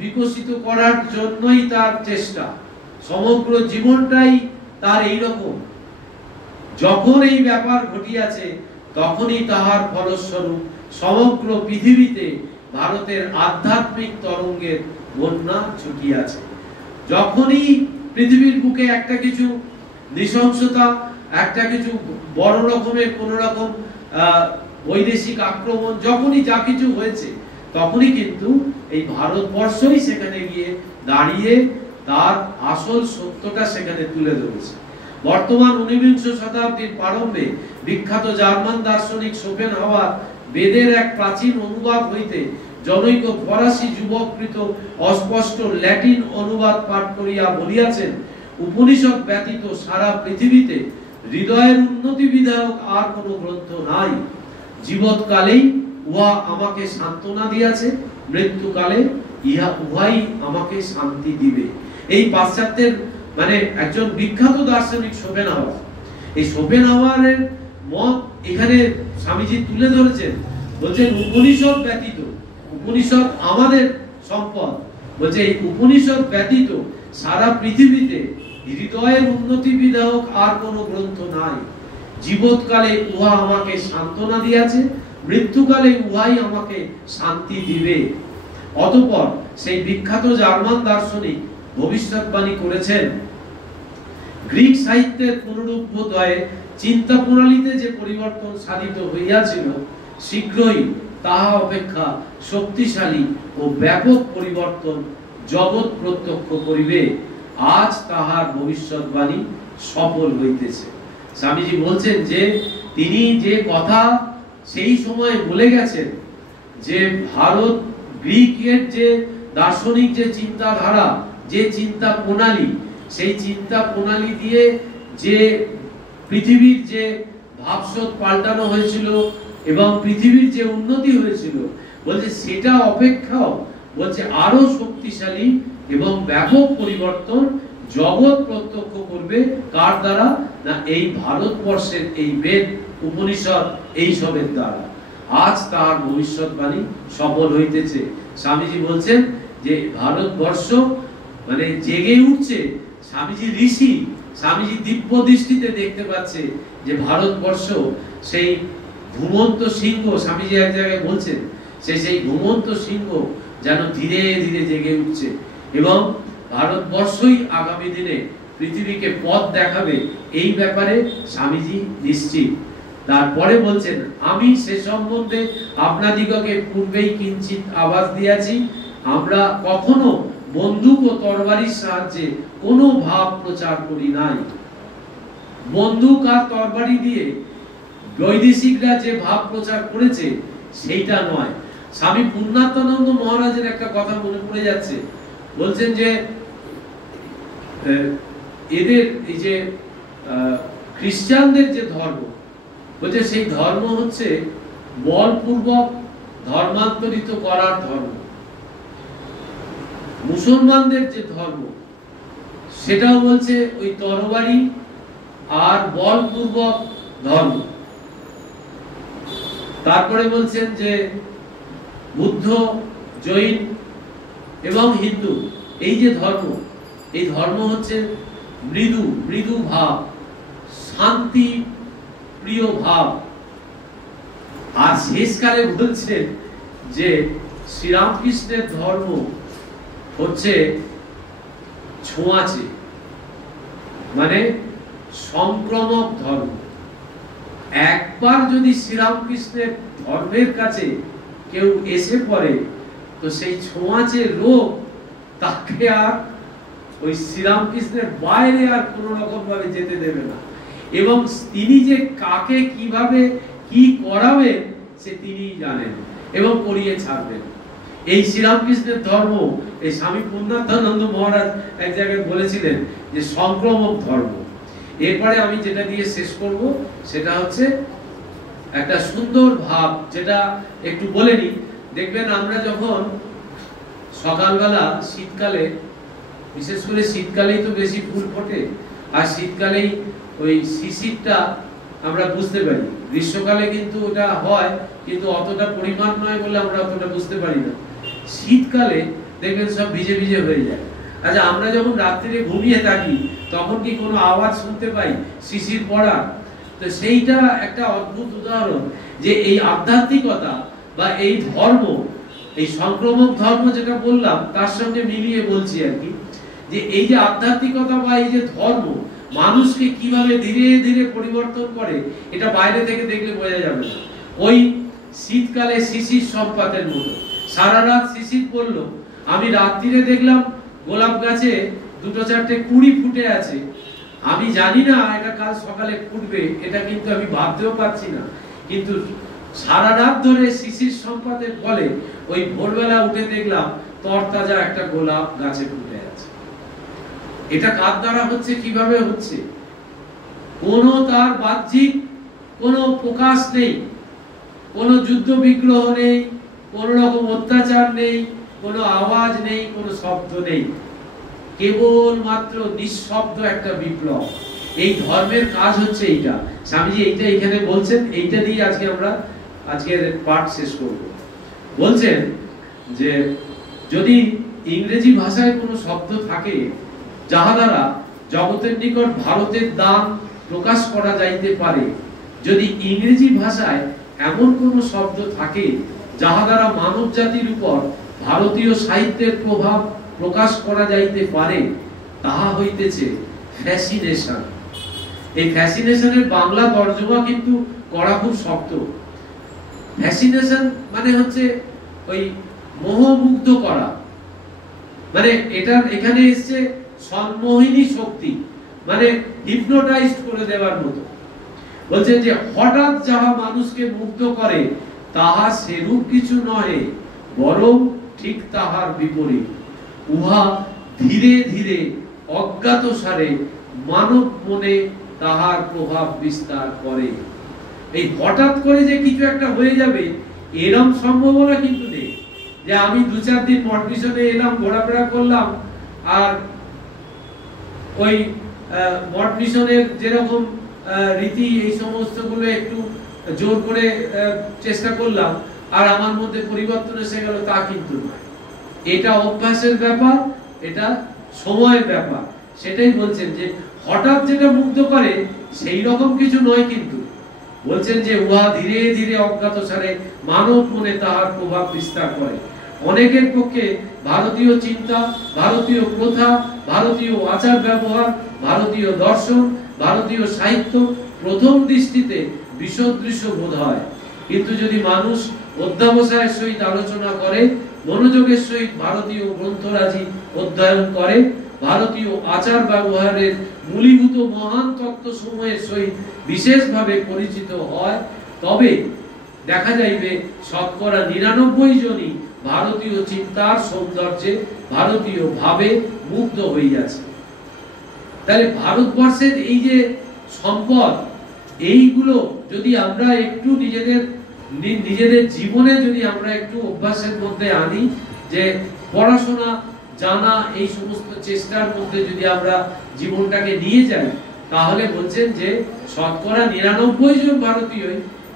বিকশিত করার জন্যই তার চেষ্টা, সমগ্র জীবনটাই তার এই রকম। যখন এই ব্যাপার ঘটিয়াছে তখনই তাহার ফলস্বরূপ সমগ্র পৃথিবীতে ভারতের আধ্যাত্মিক তরঙ্গের বন্যা ছুটিয়াছে। যখনই পৃথিবীর বুকে একটা কিছু নৃশংসতা, একটা কিছু বড় রকমের কোন রকম বৈদেশিক আক্রমণ, যখনই যা কিছু হয়েছে, তখনই কিন্তু এই ভারতবর্ষই সেখানে গিয়ে দাঁড়িয়ে তার আসল সত্যটা সেখানে তুলে ধরেছে। বর্তমান 19বিংশ শতাব্দীর প্রারম্ভে বিখ্যাত জার্মান দার্শনিক শোপেনহাওয়ার বেদের এক প্রাচীন অনুবাদ হইতে জনৈক ফরাসি যুবককৃত অস্পষ্ট ল্যাটিন অনুবাদ পাঠ করিয়া বলিয়াছেন, উপনিষদ ব্যতীত সারা পৃথিবীতে হৃদয়ের উন্নতি বিধায়ক আর কোনো গ্রন্থ নাই। জীবৎকালেই উহা আমাকে সান্ত্বনা দিয়াছে, মৃত্যুকালে ইহা উহাই আমাকে শান্তি দিবে। এই পাশ্চাত্যের মানে একজন বিখ্যাত দার্শনিক শোপেনহাওয়ার, এই শোপেনহাওয়ারের মত এখানে স্বামীজি তুলে ধরেছেন। বলছেন উপনিষদ ব্যতীত, উপনিষদ আমাদের সম্পদ, বলছে এই উপনিষদ ব্যতীত সারা পৃথিবীতে হৃদয়ের উন্নতি বিধায়ক আর কোনো গ্রন্থ নাই। জীবৎকালে উহা আমাকে সান্ত্বনা দিয়াছে, মৃত্যুকালে উহাই আমাকে শান্তি দিবে। অতঃপর সেই বিখ্যাত জার্মান দার্শনিক ভবিষ্যৎবাণী করেছেন, গ্রিক সাহিত্যের পুনরুদ্ভূতয়ে চিন্তা প্রণালীতে যে পরিবর্তন সাধিত হইয়াছিল, শীঘ্রই তাহা অপেক্ষা শক্তিশালী ও ব্যাপক পরিবর্তন জগৎ প্রত্যক্ষ করিবে। আজ তাহার ভবিষ্যৎবাণী সফল হইতেছে। স্বামীজি বলছেন যে তিনি যে কথা সেই সময় বলে গেছেন, যে ভারত গ্রিকের যে দার্শনিক যে চিন্তাধারা, যে চিন্তা প্রণালী, সেই চিন্তা প্রণালী দিয়ে যে পৃথিবীর যে ভাবস্রোত পাল্টানো হয়েছিল এবং পৃথিবীর যে উন্নতি হয়েছিল, বলছে সেটা অপেক্ষাও বলছে আরো শক্তিশালী এবং ব্যাপক পরিবর্তন জগৎ প্রত্যক্ষ করবে। কার দ্বারা? না এই ভারতবর্ষের এই বেদ উপনিষদ এই সবের দ্বারা। আজ তার ভবিষ্যৎবাণী সফল হইতেছে। স্বামীজি বলছেন যে ভারতবর্ষ মানে জেগে উঠছে। স্বামীজি ঋষি, স্বামীজি দিব্য দৃষ্টিতে দেখতে পাচ্ছে যে ভারতবর্ষ সেই ঘুমন্ত সিংহ, স্বামীজি এক জায়গায় বলছেন সেই ঘুমন্ত সিংহ যেন ধীরে ধীরে জেগে উঠছে এবং ভারতবর্ষই আগামী দিনে পৃথিবীকে পথ দেখাবে, এই ব্যাপারে স্বামীজি নিশ্চিত। তারপরে বলছেন, আমি সে সম্বন্ধে আপনাদিগকে পূর্বেই কিঞ্চিত আভাস দিয়াছি, আমরা কখনো বন্দুক ও তরবারির সাহায্যে কোনো ভাব প্রচার করি নাই। বন্দুক আর তরবারি দিয়ে বৈদেশিকরা যে ভাব প্রচার করেছে সেইটা নয়। স্বামী পূর্ণাত্মানন্দ মহারাজের একটা কথা মনে পড়ে যাচ্ছে, বলছেন যে এদের এই যে খ্রিস্টানদের যে ধর্ম, বলছে সেই ধর্ম হচ্ছে বলপূর্বক ধর্মান্তরিত করার ধর্ম। মুসলমানদের যে ধর্ম সেটাও বলছে ওই তরবারি আর বলপূর্বক ধর্ম। তারপরে বলছেন যে বুদ্ধ, জৈন এবং হিন্দু এই যে ধর্ম, এই ধর্ম হচ্ছে মৃদু মৃদু ভাব, শান্তি প্রিয় ভাব। আর শেষকালে বলছেন যে শ্রীরামকৃষ্ণের ধর্ম হচ্ছে ছোঁয়াচে, মানে সংক্রমক ধর্ম। একবার যদি শ্রীরামকৃষ্ণের ধর্মের কাছে কেউ এসে পড়ে তো সেই ছোঁয়াচে রোগ তাকে আর ওই শ্রীরামকৃষ্ণের বাইরে আর কোনো রকম ভাবে যেতে দেবে না, এবং তিনি যে কাকে কিভাবে কি করাবেন সে তিনিই জানেন এবং করিয়ে ছাড়বেন। এই শ্রীরামকৃষ্ণের ধর্ম, এই স্বামী পূর্ণানন্দ মহারাজ এক জায়গায় বলেছিলেন যে সংক্রমক ধর্ম। এরপরে আমি যেটা দিয়ে শেষ করব সেটা হচ্ছে একটা সুন্দর ভাব, যেটা একটু বলে নিই। দেখবেন আমরা যখন সকালবেলা শীতকালে, বিশেষ করে শীতকালেই তো বেশি ফুল ফোটে, আর শীতকালেই ওই শিশিরটা আমরা বুঝতে পারি। গ্রীষ্মকালে কিন্তু ওটা হয়, কিন্তু অতটা পরিমাণ নয় বলে আমরা অতটা বুঝতে পারি না। শীতকালে দেখবেন সব ভিজে ভিজে হয়ে যায়। আচ্ছা, আমরা যখন রাত্রিরে ঘুমিয়ে থাকি তখন কি কোনো আওয়াজ শুনতে পাই শিশির পড়া? তো সেইটা একটা অদ্ভুত উদাহরণ যে এই আধ্যাত্মিকতা বা এই ধর্ম, এই সংক্রমক ধর্ম যেটা বললাম তার সঙ্গে মিলিয়ে বলছি আর কি, যে এই যে আধ্যাত্মিকতা বা এই যে ধর্ম মানুষকে কিভাবে ধীরে ধীরে পরিবর্তন করে, এটা বাইরে থেকে দেখলে বোঝা যাবে না। ওই শীতকালে শিশির সম্পাতের মতো সারা রাত শিশির পড়লো, আমি রাত্রিরে দেখলাম গোলাপ গাছে দুটো চারটে কুড়ি ফুটে আছে, আমি জানি না এটা কাল সকালে ফুটবে, এটা কিন্তু আমি ভাবতেও পারছি না, কিন্তু সারা রাত ধরে শিশির সম্পাতের ফলে ওই ভোরবেলা উঠে দেখলাম তরতাজা একটা গোলাপ গাছে ফুটে আছে। এটা কার দ্বারা হচ্ছে, কিভাবে হচ্ছে? কোনো তার বাহ্যিক কোনো প্রকাশ নেই, কোনো যুদ্ধ বিগ্রহ নেই, কোনো রকম অত্যাচার নেই, কোনো আওয়াজ নেই, কোনো শব্দ নেই, কেবল মাত্র নিঃশব্দ একটা বিপ্লব। এই ধর্মের কাজ হচ্ছে এইটা। স্বামীজি এইটা এখানে বলছেন, এইটা দিয়ে আজকে আমরা আজকের পাঠ শেষ করব। বলছেন যে যদি ইংরেজি ভাষায় কোনো শব্দ থাকে যাহা দ্বারা জগতের নিকট ভারতের দান প্রকাশ করা যাইতে পারে, যদি ইংরেজি ভাষায় এমন কোনো শব্দ থাকে যাহা দ্বারা মানব জাতির উপর ভারতীয় সাহিত্যের প্রভাব প্রকাশ করা যাইতে পারে, তাহা হইতেছে ফ্যাসিনেশন। এই ফ্যাসিনেশনের বাংলা তর্জমা কিন্তু করা খুব শক্ত। ফ্যাসিনেশন মানে হচ্ছে ওই মোহমুগ্ধ করা, মানে এটা এখানে এসছে সম্মোহিনী শক্তি, মানে হিপনোটাইজড করে দেওয়ার মতো। বলছে যে হঠাৎ যাহা মানুষকে মুগ্ধ করে তাহা সেরূপ কিছু নহে, বরং ঠিক তাহার বিপরীত। উহা ধীরে ধীরে অজ্ঞাতসারে মানব মনে তাহার প্রভাব বিস্তার করে। এই হঠাৎ করে যে কিছু একটা হয়ে যাবে এরকম সম্ভাবনা কিন্তু নেই, যে আমি 2-4 দিন মঠ মিশনে এলাম, ঘোরাফেরা করলাম, আর ওই মঠ মিশনের যেরকম রীতি এই সমস্ত গুলো একটু জোর করে চেষ্টা করলাম আর আমার মধ্যে পরিবর্তন এসে গেল, তা কিন্তু নয়। এটা অভ্যাসের ব্যাপার, এটা সময়ের ব্যাপার। সেটাই বলছেন যে হঠাৎ যেটা মুগ্ধ করে সেই রকম কিছু নয়, কিন্তু বলছেন যে উহা ধীরে ধীরে অজ্ঞাতসারে মানব মনে তাহার প্রভাব বিস্তার করে। অনেকের পক্ষে ভারতীয় চিন্তা, ভারতীয় প্রথা, ভারতীয় আচার ব্যবহার, ভারতীয় দর্শন, ভারতীয় সাহিত্য প্রথম দৃষ্টিতে বিসদৃশ্য বোধ হয়, কিন্তু যদি মানুষ অধ্যাবসায়ের সহিত আলোচনা করে, মনোযোগের সহিত ভারতীয় গ্রন্থরাজি অধ্যয়ন করে, ভারতীয় আচার ব্যবহারের মূলীভূত মহান তত্ত্ব সমূহের সহিত বিশেষভাবে পরিচিত হয়, তবে দেখা যাইবে শতকরা 99 জনই ভারতীয় চিন্তার সৌন্দর্যে, ভারতীয় ভাবে মুগ্ধ হইয়াছে। তাহলে ভারতবর্ষের এই যে সম্পদ, এইগুলো যদি আমরা একটু নিজেদের জীবনে যদি আমরা একটু অভ্যাসের মধ্যে আনি, যে পড়াশোনা জানা, এই সমস্ত চেষ্টার মধ্যে যদি আমরা জীবনটাকে নিয়ে যাই, তাহলে বলছেন যে শতকরা 99 জন ভারতীয়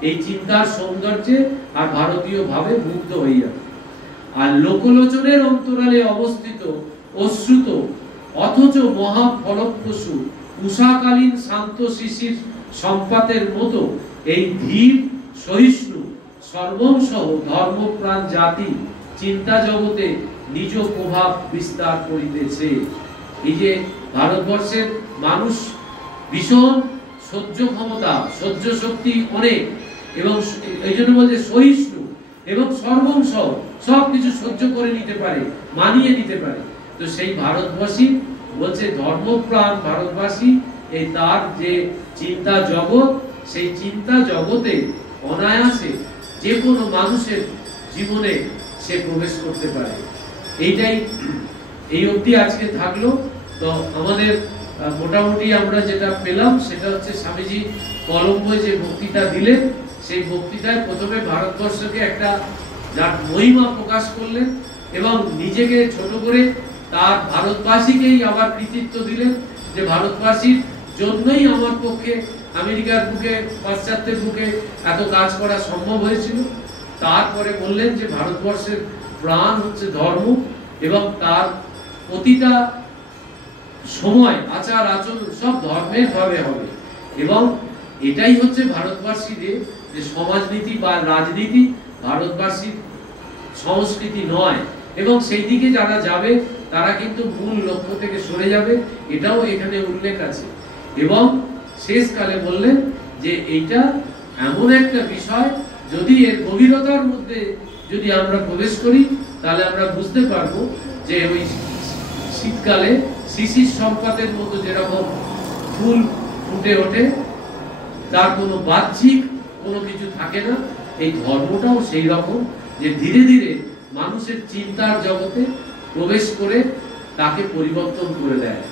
এই চিন্তার সৌন্দর্যে আর ভারতীয় ভাবে মুগ্ধ হইয়া, আর লোকলোচনের অন্তরালে অবস্থিত অশ্রুত অথচ মহা ফলপ্রসূ উষাকালীন শান্ত শিশির সম্পাতের মতো এই ধীর সহিষ্ণু সর্বংসহ ধর্মপ্রাণ জাতি চিন্তা জগতে নিজ প্রভাব বিস্তার করিতেছে। এই যে ভারতবর্ষের মানুষ ভীষণ সহ্য ক্ষমতা, সহ্য শক্তি অনেক, এবং এই জন্য বলছে সহিষ্ণু, এবং সর্বংশ সবকিছু সহ্য করে নিতে পারে, মানিয়ে নিতে পারে। তো সেই ভারতবাসী বলছে ধর্মপ্রাণ ভারতবাসী, এই তার যে চিন্তা জগৎ, সেই চিন্তা জগতে অনায়াসে যে কোনো মানুষের জীবনে সে প্রবেশ করতে পারে। এইটাই এই অবধি আজকে থাকলো। তো আমাদের মোটামুটি আমরা যেটা পেলাম সেটা হচ্ছে স্বামীজি কলম্বোয় যে বক্তৃতা দিলেন, সেই বক্তৃতায় প্রথমে ভারতবর্ষকে একটা যার মহিমা প্রকাশ করলেন এবং নিজেকে ছোট করে তার ভারতবাসীকেই আবার কৃতিত্ব দিলেন যে ভারতবাসীর জন্যই আমার পক্ষে আমেরিকার বুকে, পাশ্চাত্যের বুকে এত কাজ করা সম্ভব হয়েছিল। তারপরে বললেন যে ভারতবর্ষের প্রাণ হচ্ছে ধর্ম এবং তার প্রতিটা সময় আচার আচরণ সব ধর্মের ভাবে হবে এবং এটাই হচ্ছে ভারতবাসীদের যে সমাজনীতি বা রাজনীতি ভারতবাসীর সংস্কৃতি নয় এবং সেই দিকে যারা যাবে তারা কিন্তু মূল লক্ষ্য থেকে সরে যাবে, এটাও এখানে উল্লেখ আছে। এবং শেষকালে বললেন যে এইটা এমন একটা বিষয়, যদি এর গভীরতার মধ্যে যদি আমরা প্রবেশ করি তাহলে আমরা বুঝতে পারবো যে ওই শীতকালে শিশির সম্পাতের মতো যেরকম ফুল ফুটে ওঠে, তার কোনো বাহ্যিক কোনো কিছু থাকে না, এই ধর্মটাও সেই রকম যে ধীরে ধীরে মানুষের চিন্তার জগতে প্রবেশ করে তাকে পরিবর্তন করে দেয়।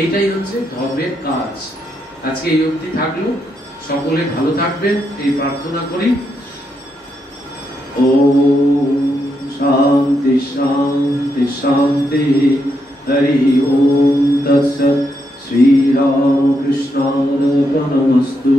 এইটাই হচ্ছে ধর্মের কাজ। আজকে এই অবধি থাকলো, সকলে ভালো থাকবেন এই প্রার্থনা করি। ওম শান্তি শান্তি শান্তি। হরি ওম তৎসৎ। শ্রী রামকৃষ্ণার্পণমস্তু।